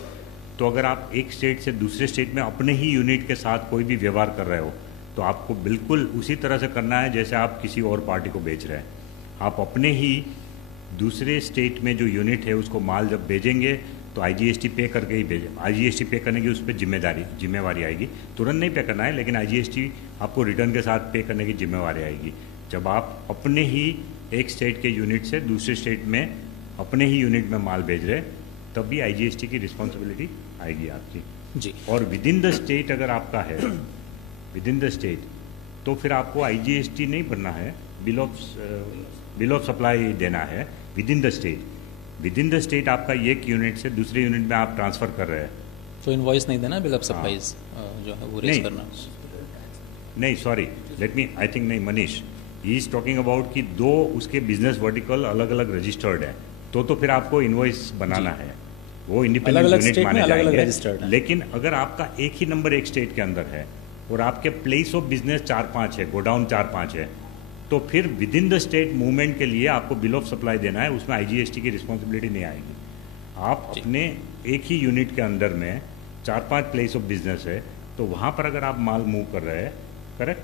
तो अगर आप एक स्टेट से दूसरे स्टेट में अपने ही यूनिट के साथ कोई भी व्यवहार कर रहे हो तो आपको बिल्कुल उसी तरह से करना है जैसे आप किसी और पार्टी को बेच रहे हैं। आप अपने ही दूसरे स्टेट में जो यूनिट है उसको माल जब भेजेंगे तो आईजीएसटी पे करके ही भेजें। आईजीएसटी पे करने की उस पर जिम्मेवारी आएगी। तुरंत नहीं पे करना है, लेकिन आईजीएसटी आपको रिटर्न के साथ पे करने की जिम्मेवारी आएगी। जब आप अपने ही एक स्टेट के यूनिट से दूसरे स्टेट में अपने ही यूनिट में माल भेज रहे तब भी आईजीएसटी की रिस्पॉन्सिबिलिटी आएगी आपकी जी। और विद इन द स्टेट अगर आपका है विद इन द स्टेट तो फिर आपको आईजीएसटी नहीं भरना है, बिल ऑफ सप्लाई देना है with in the state. With in the state आपका एक यूनिट से दूसरे यूनिट में आप ट्रांसफर कर रहे हैं तो इनवॉइस नहीं देना, बिल ऑफ सप्लाईज जो है वो रेज करना। नहीं, sorry, let me, I think नहीं, Manish he is talking about कि दो उसके बिजनेस वर्टिकल अलग अलग रजिस्टर्ड है तो फिर आपको इनवॉइस बनाना है, वो इंडिपेंडेंट यूनिट माने जाएंगे। लेकिन अगर आपका एक ही नंबर एक स्टेट के अंदर है और आपके प्लेस ऑफ बिजनेस 4-5 है, गोडाउन 4-5 है, तो फिर with in the state movement के लिए आपको बिल ऑफ सप्लाई देना है, उसमें आईजीएसटी की रिस्पॉन्सिबिलिटी नहीं आएगी। आप अपने एक ही यूनिट के अंदर में 4-5 प्लेस ऑफ बिजनेस है तो वहाँ पर अगर आप माल मूव कर रहे हैं, करेक्ट,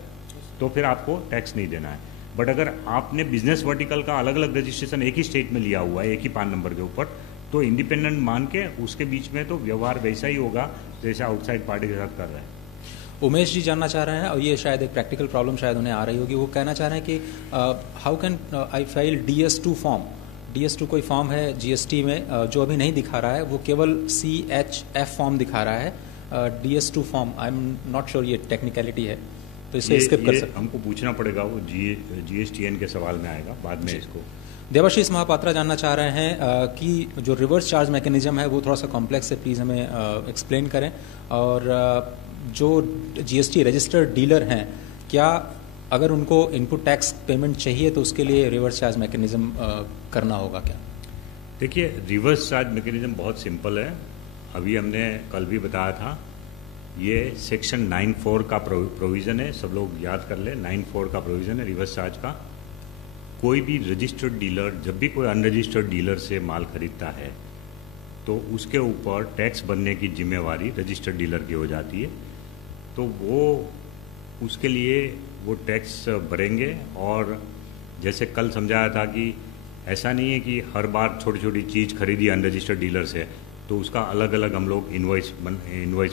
तो फिर आपको टैक्स नहीं देना है। बट अगर आपने बिजनेस वर्टिकल का अलग अलग रजिस्ट्रेशन एक ही स्टेट में लिया हुआ है एक ही पैन नंबर के ऊपर, तो इंडिपेंडेंट मान के उसके बीच में तो व्यवहार वैसा ही होगा जैसे आउटसाइड पार्टी के साथ कर रहे हैं। उमेश जी जानना चाह रहे हैं, और ये शायद एक प्रैक्टिकल प्रॉब्लम शायद उन्हें आ रही होगी। वो कहना चाह रहे हैं कि how can I file DS2 form. DS2 कोई फॉर्म है जीएसटी में जो अभी नहीं दिखा रहा है, वो केवल CHF फॉर्म दिखा रहा है। DS2 form, I am not sure ये टेक्निकलिटी है, तो इसे स्किप कर सकते हैं। हमको पूछना पड़ेगा, वो GSTN के सवाल में आएगा बाद में इसको। देवाशीष महापात्रा जानना चाह रहे हैं कि जो रिवर्स चार्ज मैकेनिज्म है वो थोड़ा सा कॉम्प्लेक्स है, प्लीज़ हमें एक्सप्लेन करें। और जो जीएसटी रजिस्टर्ड डीलर हैं, क्या अगर उनको इनपुट टैक्स पेमेंट चाहिए तो उसके लिए रिवर्स चार्ज मैकेनिज्म करना होगा क्या? देखिए, रिवर्स चार्ज मैकेनिज्म बहुत सिंपल है। अभी हमने कल भी बताया था, ये सेक्शन 9(4) का प्रोविज़न है, सब लोग याद कर ले। 9(4) का प्रोविज़न है रिवर्स चार्ज का। कोई भी रजिस्टर्ड डीलर जब भी कोई अनरजिस्टर्ड डीलर से माल खरीदता है तो उसके ऊपर टैक्स भरने की जिम्मेवारी रजिस्टर्ड डीलर की हो जाती है। तो वो उसके लिए वो टैक्स भरेंगे। और जैसे कल समझाया था कि ऐसा नहीं है कि हर बार छोटी छोटी चीज़ खरीदी अनरजिस्टर्ड डीलर से तो उसका अलग अलग हम लोग इन्वॉइस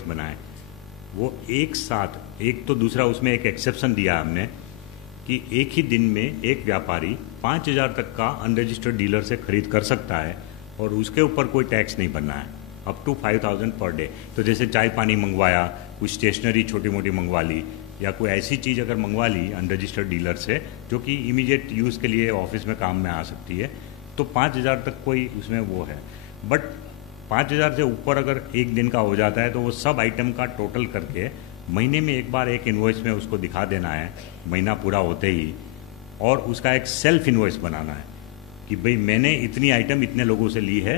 बनाएं। वो एक साथ, एक तो दूसरा उसमें एक एक्सेप्शन दिया हमने कि एक ही दिन में एक व्यापारी 5,000 तक का अनरजिस्टर्ड डीलर से खरीद कर सकता है और उसके ऊपर कोई टैक्स नहीं भरना है, अप टू 5,000 पर डे। तो जैसे चाय पानी मंगवाया, कुछ स्टेशनरी छोटी मोटी मंगवा ली, या कोई ऐसी चीज़ अगर मंगवा ली अनरजिस्टर्ड डीलर से जो कि इमीडिएट यूज़ के लिए ऑफिस में काम में आ सकती है, तो 5,000 तक कोई उसमें वो है। बट 5,000 से ऊपर अगर एक दिन का हो जाता है तो वो सब आइटम का टोटल करके महीने में एक बार एक इन्वॉइस में उसको दिखा देना है, महीना पूरा होते ही, और उसका एक सेल्फ इन्वॉइस बनाना है कि भाई मैंने इतनी आइटम इतने लोगों से ली है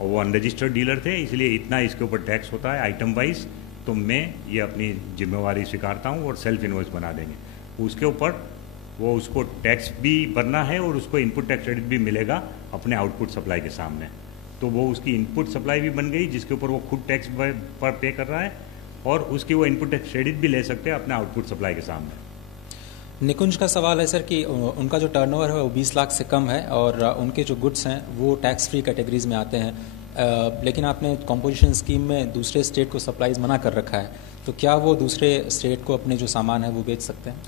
और वो अनरजिस्टर्ड डीलर थे इसलिए इतना इसके ऊपर टैक्स होता है आइटम वाइज, तो मैं ये अपनी जिम्मेवारी स्वीकारता हूँ और सेल्फ इन्वॉइस बना देंगे। उसके ऊपर वो उसको टैक्स भी भरना है और उसको इनपुट टैक्स क्रेडिट भी मिलेगा अपने आउटपुट सप्लाई के सामने। तो वो उसकी इनपुट सप्लाई भी बन गई जिसके ऊपर वो खुद टैक्स पर पे कर रहा है, और उसकी वो इनपुट टैक्स क्रेडिट भी ले सकते हैं अपने आउटपुट सप्लाई के सामने। निकुंज का सवाल है सर कि उनका जो टर्नओवर है वो 20 लाख से कम है और उनके जो गुड्स हैं वो टैक्स फ्री कैटेगरीज में आते हैं, लेकिन आपने कॉम्पोजिशन स्कीम में दूसरे स्टेट को सप्लाईज मना कर रखा है, तो क्या वो दूसरे स्टेट को अपने जो सामान है वो बेच सकते हैं?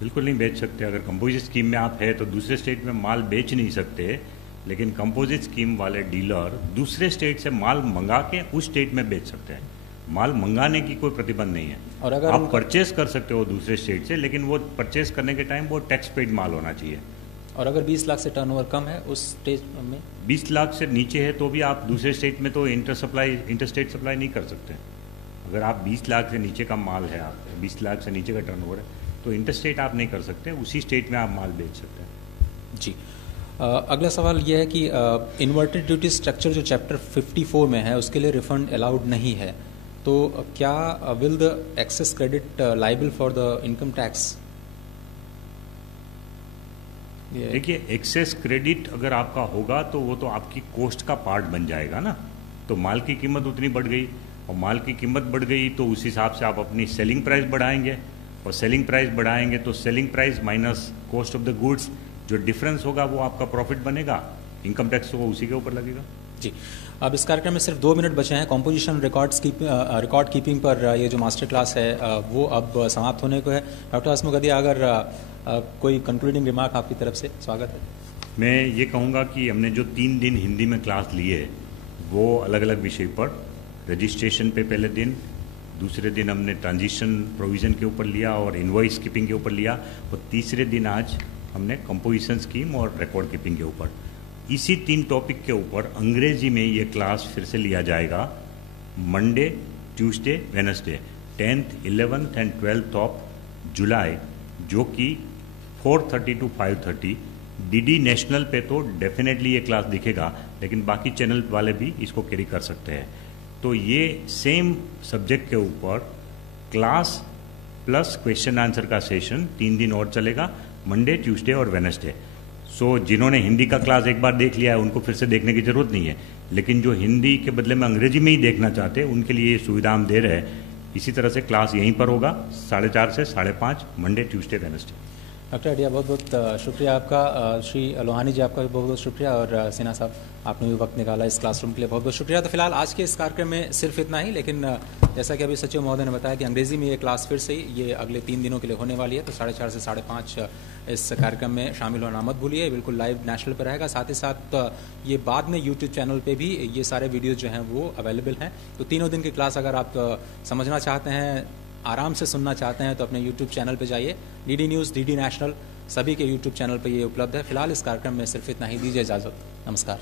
बिल्कुल नहीं बेच सकते। अगर कंपोजिट स्कीम में आप है तो दूसरे स्टेट में माल बेच नहीं सकते, लेकिन कंपोजिट स्कीम वाले डीलर दूसरे स्टेट से माल मंगा के उस स्टेट में बेच सकते हैं। माल मंगाने की कोई प्रतिबंध नहीं है। और अगर आप परचेस कर सकते हो दूसरे स्टेट से, लेकिन वो परचेस करने के टाइम वो टैक्स पेड माल होना चाहिए। और अगर 20 लाख से टर्नओवर कम है उस स्टेट में, 20 लाख से नीचे है तो भी आप दूसरे स्टेट में तो इंटरस्टेट सप्लाई नहीं कर सकते। अगर आप 20 लाख से नीचे का माल है, आप 20 लाख से नीचे का टर्नओवर है, तो इंटरस्टेट आप नहीं कर सकते, उसी स्टेट में आप माल बेच सकते हैं। जी। अगला सवाल यह है कि इन्वर्टेड ड्यूटी स्ट्रक्चर जो चैप्टर 54 में है उसके लिए रिफंड अलाउड नहीं है, तो क्या will the excess credit liable for the income tax? देखिए, एक्सेस क्रेडिट अगर आपका होगा तो वो तो आपकी कॉस्ट का पार्ट बन जाएगा ना। तो माल की कीमत उतनी बढ़ गई, और माल की कीमत बढ़ गई तो उस हिसाब से आप अपनी सेलिंग प्राइस बढ़ाएंगे, और सेलिंग प्राइस बढ़ाएंगे तो selling price minus cost of the goods, जो डिफरेंस होगा वो आपका प्रॉफिट बनेगा, इनकम टैक्स तो उसी के ऊपर लगेगा। जी। अब इस कार्यक्रम में सिर्फ 2 मिनट बचे हैं। कॉम्पोजिशन रिकॉर्ड कीपिंग पर ये जो मास्टर क्लास है वो अब समाप्त होने को है। डॉक्टर हसमुख अढ़िया, अगर कोई कंक्लूडिंग रिमार्क आपकी तरफ से, स्वागत है। मैं ये कहूँगा कि हमने जो 3 दिन हिंदी में क्लास लिए वो अलग अलग विषय पर, रजिस्ट्रेशन पे पहले दिन, दूसरे दिन हमने ट्रांजिशन प्रोविज़न के ऊपर लिया और इनवॉइस कीपिंग के ऊपर लिया, और तीसरे दिन आज हमने कंपोजिशन स्कीम और रिकॉर्ड कीपिंग के ऊपर। इसी 3 टॉपिक के ऊपर अंग्रेजी में ये क्लास फिर से लिया जाएगा Monday, Tuesday, Wednesday, 10th, 11th and 12th of July, जो कि 4:30 to 5:30। डीडी नेशनल पे तो डेफिनेटली ये क्लास दिखेगा, लेकिन बाकी चैनल वाले भी इसको कैरी कर सकते हैं। तो ये सेम सब्जेक्ट के ऊपर क्लास प्लस क्वेश्चन आंसर का सेशन 3 दिन और चलेगा, मंडे, ट्यूसडे और वेडनेसडे। सो जिन्होंने हिंदी का क्लास एक बार देख लिया है उनको फिर से देखने की जरूरत नहीं है, लेकिन जो हिंदी के बदले में अंग्रेजी में ही देखना चाहते हैं उनके लिए ये सुविधा हम दे रहे हैं। इसी तरह से क्लास यहीं पर होगा 4:30 से 5:30, Monday, Tuesday, Wednesday. Doctor Adhia, बहुत बहुत शुक्रिया आपका। श्री लोहानी जी, आपका भी बहुत बहुत शुक्रिया, और सिन्हा साहब, आपने भी वक्त निकाला इस क्लासरूम के लिए, बहुत बहुत शुक्रिया। तो फिलहाल आज के इस कार्यक्रम में सिर्फ इतना ही, लेकिन जैसा कि अभी सचिव महोदय ने बताया कि अंग्रेजी में ये क्लास फिर से ही ये अगले 3 दिनों के लिए होने वाली है, तो 4:30 से 5:30 इस कार्यक्रम में शामिल होना मत भूलिए। बिल्कुल लाइव नेशनल पर रहेगा, साथ ही साथ ये बाद में यूट्यूब चैनल पे भी ये सारे वीडियोज जो हैं वो अवेलेबल हैं। तो तीनों दिन की क्लास अगर आप समझना चाहते हैं, आराम से सुनना चाहते हैं, तो अपने यूट्यूब चैनल पर जाइए। डीडी न्यूज़, डीडी नेशनल, सभी के यूट्यूब चैनल पर ये उपलब्ध है। फिलहाल इस कार्यक्रम में सिर्फ इतना ही, दीजिए इजाज़त, नमस्कार।